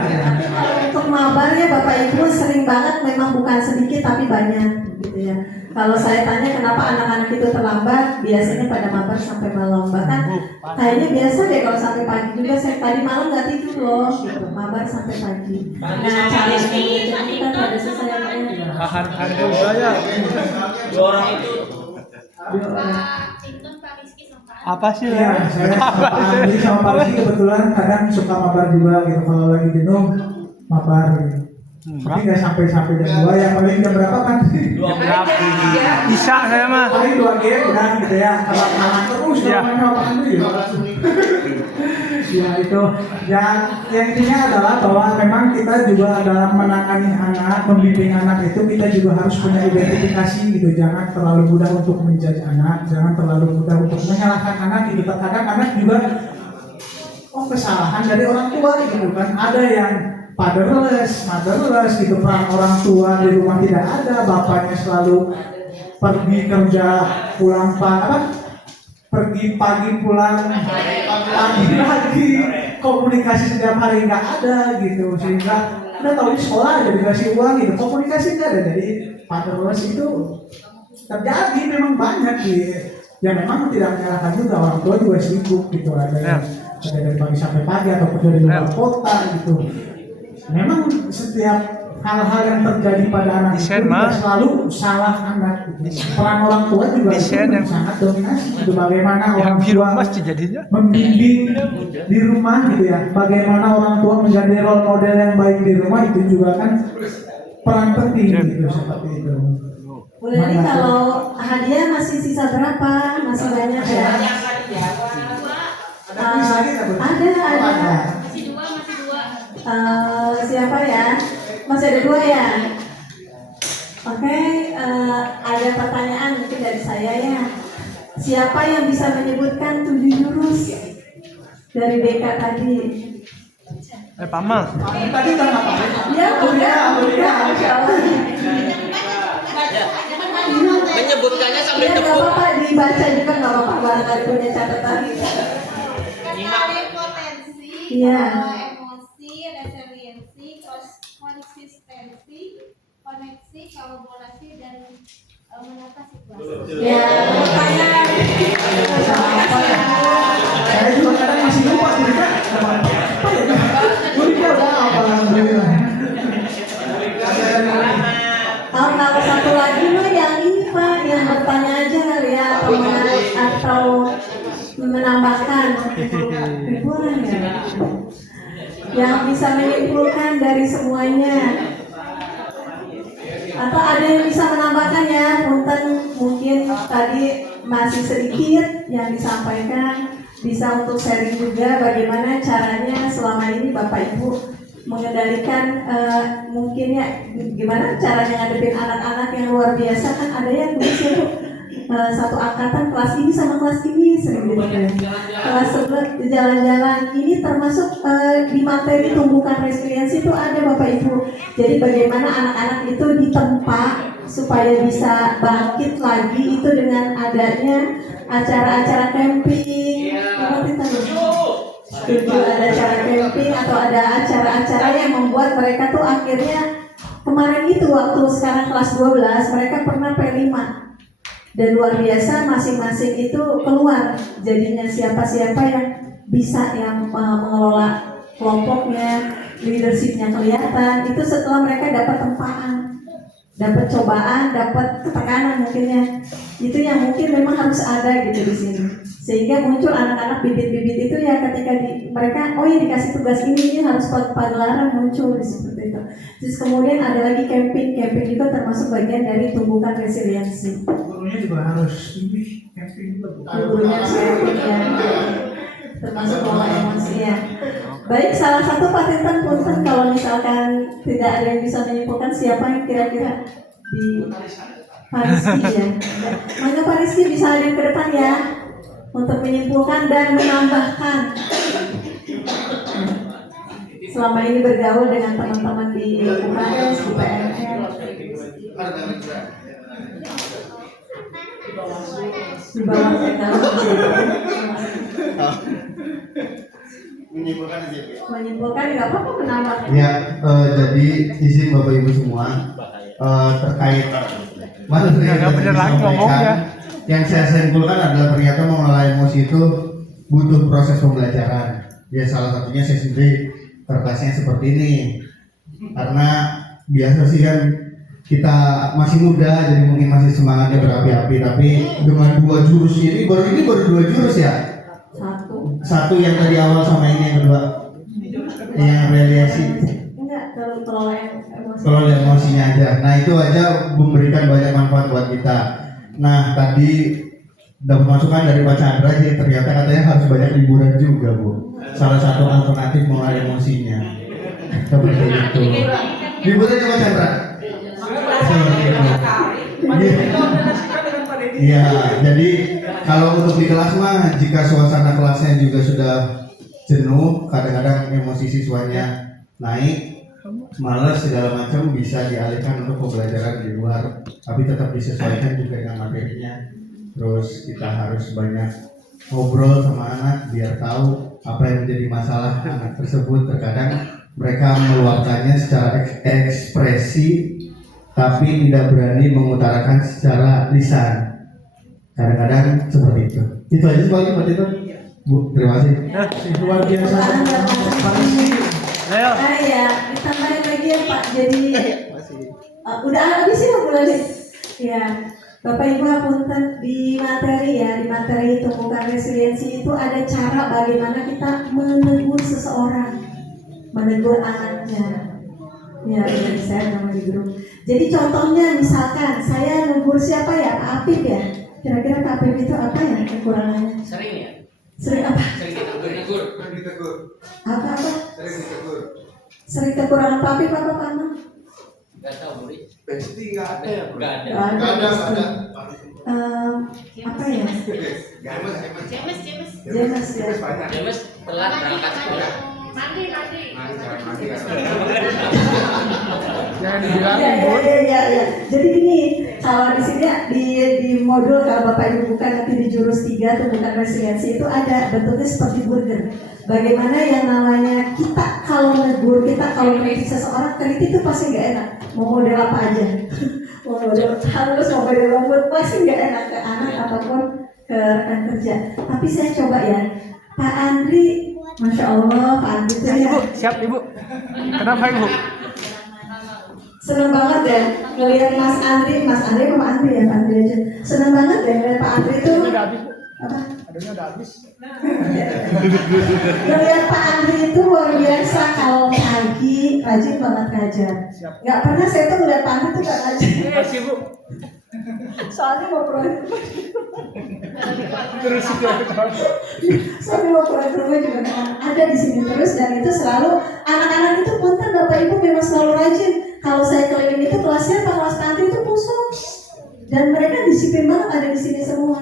Untuk mabar ya Bapak Ibu sering banget, memang bukan sedikit tapi banyak gitu ya. Kalau saya tanya kenapa anak-anak itu terlambat, biasanya pada mabar sampai malam. Bahkan kayaknya biasa deh kalau sampai pagi juga. Saya tadi malam nggak tidur loh gitu, mabar sampai pagi. Nah cara kita pada selesai Harga saya. Dua orang itu Apa sih Ya, saya sama Pak Andri sama Pak Rizky kebetulan kadang suka mabar juga gitu. Kalau lagi jenuh mabar gitu. Tapi nggak sampai jam 2 ya, paling jam berapa kan? Bisa saya mah. Paling 2 game udah gitu ya. Kalau kalah terus sama Pak Andri gitu. Ya itu, yang intinya adalah bahwa memang kita juga dalam menangani anak, membimbing anak itu kita juga harus punya identifikasi gitu. Jangan terlalu mudah untuk menjudge anak, jangan terlalu mudah untuk menyalahkan anak gitu. Terkadang anak juga kesalahan dari orang tua gitu kan. Ada yang motherless gitu, peran orang tua di rumah tidak ada, bapaknya selalu pergi kerja pulang pergi pagi pulang pagi lagi, komunikasi setiap hari nggak ada gitu, sehingga udah tahu di sekolah aja dikasih uang gitu, komunikasi nggak ada. Jadi motherless itu terjadi memang banyak gitu. Ya memang tidak menyalahkan juga, orang tua juga sibuk gitu, ada yang kerja dari pagi sampai pagi atau kerja di luar kota gitu. Memang setiap hal-hal yang terjadi pada anak itu tidak selalu salah anak. Peran orang tua juga itu sangat dominasi. Itu bagaimana orang tua membimbing di rumah gitu ya. Bagaimana orang tua menjadi role model yang baik di rumah itu juga kan peran penting gitu seperti itu. Boleh nih kalau hadiah masih sisa berapa? Masih banyak ya? Ada. Masih dua. Siapa ya? Masih ada 2 ya? Oke, ada pertanyaan mungkin dari saya ya. Siapa yang bisa menyebutkan 7 jurus dari BK tadi? Pamal. Tadi kan apa? Ya, udah. Masya Allah. Menyebutkannya sambil Ya, nggak tepuk. apa-apa, dibaca juga nggak apa-apa, barangkali punya catatan. Kenali potensi, Iya. emosi, resiliensi, konsistensi, koneksi, kolaborasi, dan menata situasi. Ya, pertanyaan. Saya juga kadang masih lupa Gurika. Gurika udah apa alhamdulillah. Kalau satu lagi mah yang ini Pak, yang bertanya aja kali ya, atau menambahkan. Boleh ya? Yang bisa menyimpulkan dari semuanya. Atau ada yang bisa menambahkan ya, mungkin tadi masih sedikit yang disampaikan, bisa untuk sharing juga bagaimana caranya selama ini Bapak Ibu mengendalikan mungkin ya gimana caranya ngadepin anak-anak yang luar biasa. Kan ada yang bisa satu angkatan kelas ini sama kelas ini sering gitu ya. Kelas sebelah jalan-jalan ini termasuk di materi tumbuhkan resiliensi itu ada Bapak Ibu. Jadi bagaimana anak-anak itu ditempa supaya bisa bangkit lagi itu dengan adanya acara-acara camping. Setuju ada acara camping atau ada acara-acara yang membuat mereka tuh akhirnya kemarin itu waktu sekarang kelas 12 mereka pernah P5 dan luar biasa masing-masing itu keluar jadinya siapa-siapa yang bisa yang mengelola kelompoknya, leadershipnya kelihatan itu setelah mereka dapat tempaan, dapat cobaan, dapat ketekanan mungkinnya itu yang mungkin memang harus ada gitu di sini sehingga muncul anak-anak bibit-bibit itu ya ketika mereka oh ya dikasih tugas ini harus pagelaran muncul seperti itu. Terus kemudian ada lagi camping juga termasuk bagian dari tumbuhkan resiliensi. Gurunya juga harus ini camping juga. Gurunya camping ya, termasuk pola emosi ya. Baik, salah satu patentan punten kalau misalkan tidak ada yang bisa menyimpulkan siapa yang kira-kira di Pak Rizky ya. Maka Pak Rizky bisa ada yang ke depan ya untuk menyimpulkan dan menambahkan. Selama ini bergaul dengan teman-teman di UKS, di PNL, di bawah teknologi. Menyimpulkan nggak apa-apa menambah. Ya, jadi izin Bapak Ibu semua terkait materi yang tadi disampaikan, yang saya simpulkan adalah ternyata mengelola emosi itu butuh proses pembelajaran. Ya salah satunya saya sendiri terkasihnya seperti ini, karena biasa sih kan kita masih muda jadi mungkin masih semangatnya berapi-api, tapi dengan 2 jurus ini baru 2 jurus ya. Satu yang tadi awal sama ini yang kedua yang reliasi. Enggak, kalau kelola emosinya aja. Nah itu aja memberikan banyak manfaat buat kita. Nah tadi dapat masukan dari Pak Chandra sih, ternyata katanya harus banyak liburan juga Bu. Salah satu alternatif mengelola emosinya seperti itu. Liburan Pak Chandra. Iya, jadi kalau untuk di kelas mah jika suasana kelasnya juga sudah jenuh, kadang-kadang emosi siswanya naik, malas segala macam, bisa dialihkan untuk pembelajaran di luar, tapi tetap disesuaikan juga dengan materinya. Terus kita harus banyak ngobrol sama anak biar tahu apa yang menjadi masalah anak tersebut. Terkadang mereka meluapkannya secara ekspresi tapi tidak berani mengutarakan secara lisan. Kadang-kadang seperti itu. Itu aja sebagai Pak Tito. Bu, terima kasih. Luar biasa. Ayo. Ya, ditambahin lagi ya Pak. Jadi udah habis ya bulan ini. Ya, Bapak Ibu hapunten di materi ya, di materi tumbuhkan resiliensi itu ada cara bagaimana kita menegur seseorang, menegur anaknya. Ya, ini saya nama di grup. Jadi contohnya misalkan saya negur siapa ya, Pak Apip ya. Kira-kira Pak Apip itu apa ya kekurangannya? Sering ya? Sering apa? Sering ditegur. Apa? Sering kekurangan Pak Apip apa Pak Amang? Gak tahu, Budi. Pasti nggak ada. Gak ada. Nggak ada. Apa ya? James. Jemas ya. James telat berangkat sekolah. Mandi. Jangan dibilangin, Bu. Ya. Jadi gini, kalau di sini di modul kalau Bapak Ibu buka nanti di jurus 3 tumbuhkan resiliensi itu ada bentuknya seperti burger. Bagaimana yang namanya kita kalau menegur, kita kalau mengkritik seseorang, kritik itu pasti nggak enak. Mau model apa aja, mau model halus, mau model lembut, pasti nggak enak ke anak ataupun ke rekan kerja. Tapi saya coba ya, Pak Andri, Masya Allah, Pak Andri itu ya. Ibu, siap Ibu. Kenapa Ibu? Seneng banget ya ngelihat Mas Andri sama Andri ya, Pak Andri aja. Seneng banget ya ngelihat Pak Andri itu. Udah habis, Bu. Apa? Adanya udah habis. Ngelihat Pak Andri itu luar biasa kalau pagi rajin banget ngajar. Nggak pernah saya tuh ngelihat Pak Andri tuh nggak ngajar. Iya sih, Bu. Soalnya mau proyek. Terus itu Soalnya mau proyek rumah juga ada di sini terus dan itu selalu anak-anak itu punten Bapak Ibu memang selalu rajin. Kalau saya keliling itu kelasnya Pak kelas Andri itu kosong dan mereka disiplin banget ada di sini semua.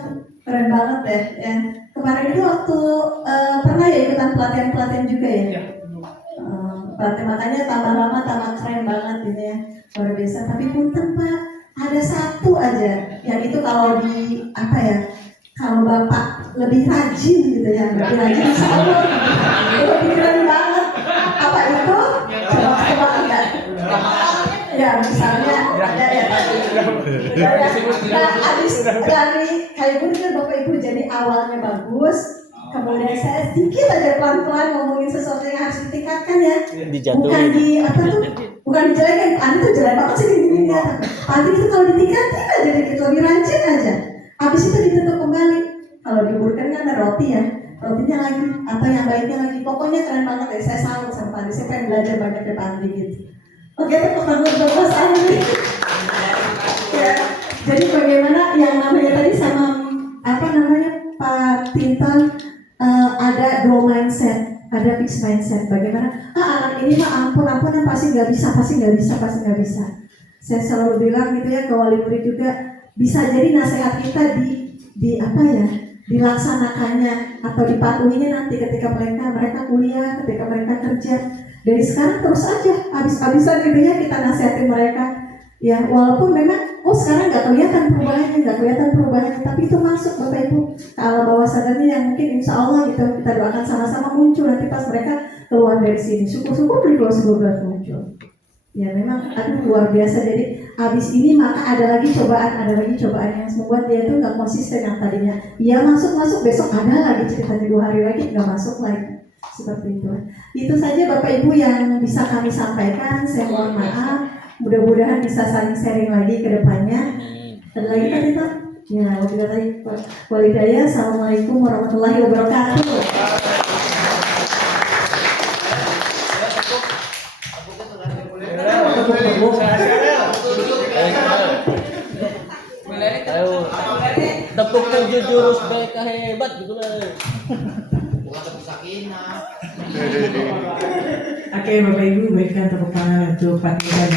Keren banget deh ya. Kemarin itu waktu pernah ya ikutan pelatihan juga ya. Pelatihan makanya tambah lama tambah keren banget ini ya, luar biasa. Tapi punten Pak, ada satu aja yang itu kalau di apa ya, kalau Bapak lebih rajin gitu ya, lebih rajin selalu lebih keren banget. Apa itu? Coba enggak? Ya misalnya ada ya. Nah habis dari kayak gini kan Bapak Ibu, jadi awalnya bagus, kemudian saya sedikit aja pelan-pelan ngomongin sesuatu yang harus ditingkatkan ya. Bukan di apa tuh, bukan dijelekin. Anda tuh jelek banget sih gini ya. Nanti itu kalau ditingkatin aja gitu, lebih rajin aja. Habis itu ditutup kembali. Kalau diburkan kan ada roti ya, rotinya lagi atau yang baiknya lagi. Pokoknya keren banget ya. Saya salut sama Pak Andi. Saya pengen belajar banyak dari Pak Andi gitu. Oke, tepuk tangan untuk Mas Andi. Ya, jadi bagaimana yang namanya tadi sama apa namanya Pak Tintan, ada dual mindset, ada fixed mindset. Bagaimana? Anak ini mah ampun pasti nggak bisa. Saya selalu bilang gitu ya ke wali murid juga, bisa jadi nasihat kita di apa ya, dilaksanakannya atau dipatuhinya nanti ketika mereka kuliah, ketika mereka kerja. Dari sekarang terus aja habis-habisan gitu ya kita nasihatin mereka. Ya walaupun memang sekarang nggak kelihatan perubahannya, tapi itu masuk Bapak Ibu kalau bawah sadarnya yang mungkin insya Allah gitu kita doakan sama-sama muncul nanti pas mereka keluar dari sini. Syukur-syukur di kelas 12 muncul. Ya memang luar biasa. Jadi habis ini maka ada lagi cobaan yang membuat dia itu nggak konsisten yang tadinya. Dia masuk besok ada lagi ceritanya 2 hari lagi nggak masuk lagi. Seperti itu. Itu saja Bapak Ibu yang bisa kami sampaikan. Saya mohon maaf. Mudah-mudahan bisa saling sharing lagi ke depannya. Ada lagi tadi Pak? Ya, wabillahi walhidayah. Assalamualaikum warahmatullahi wabarakatuh. Ayo, tepuk 7 jurus BK hebat gitu lah. Bukan tepuk sakinah. Oke Bapak Ibu, berikan tepuk tangan untuk Pak Tintan.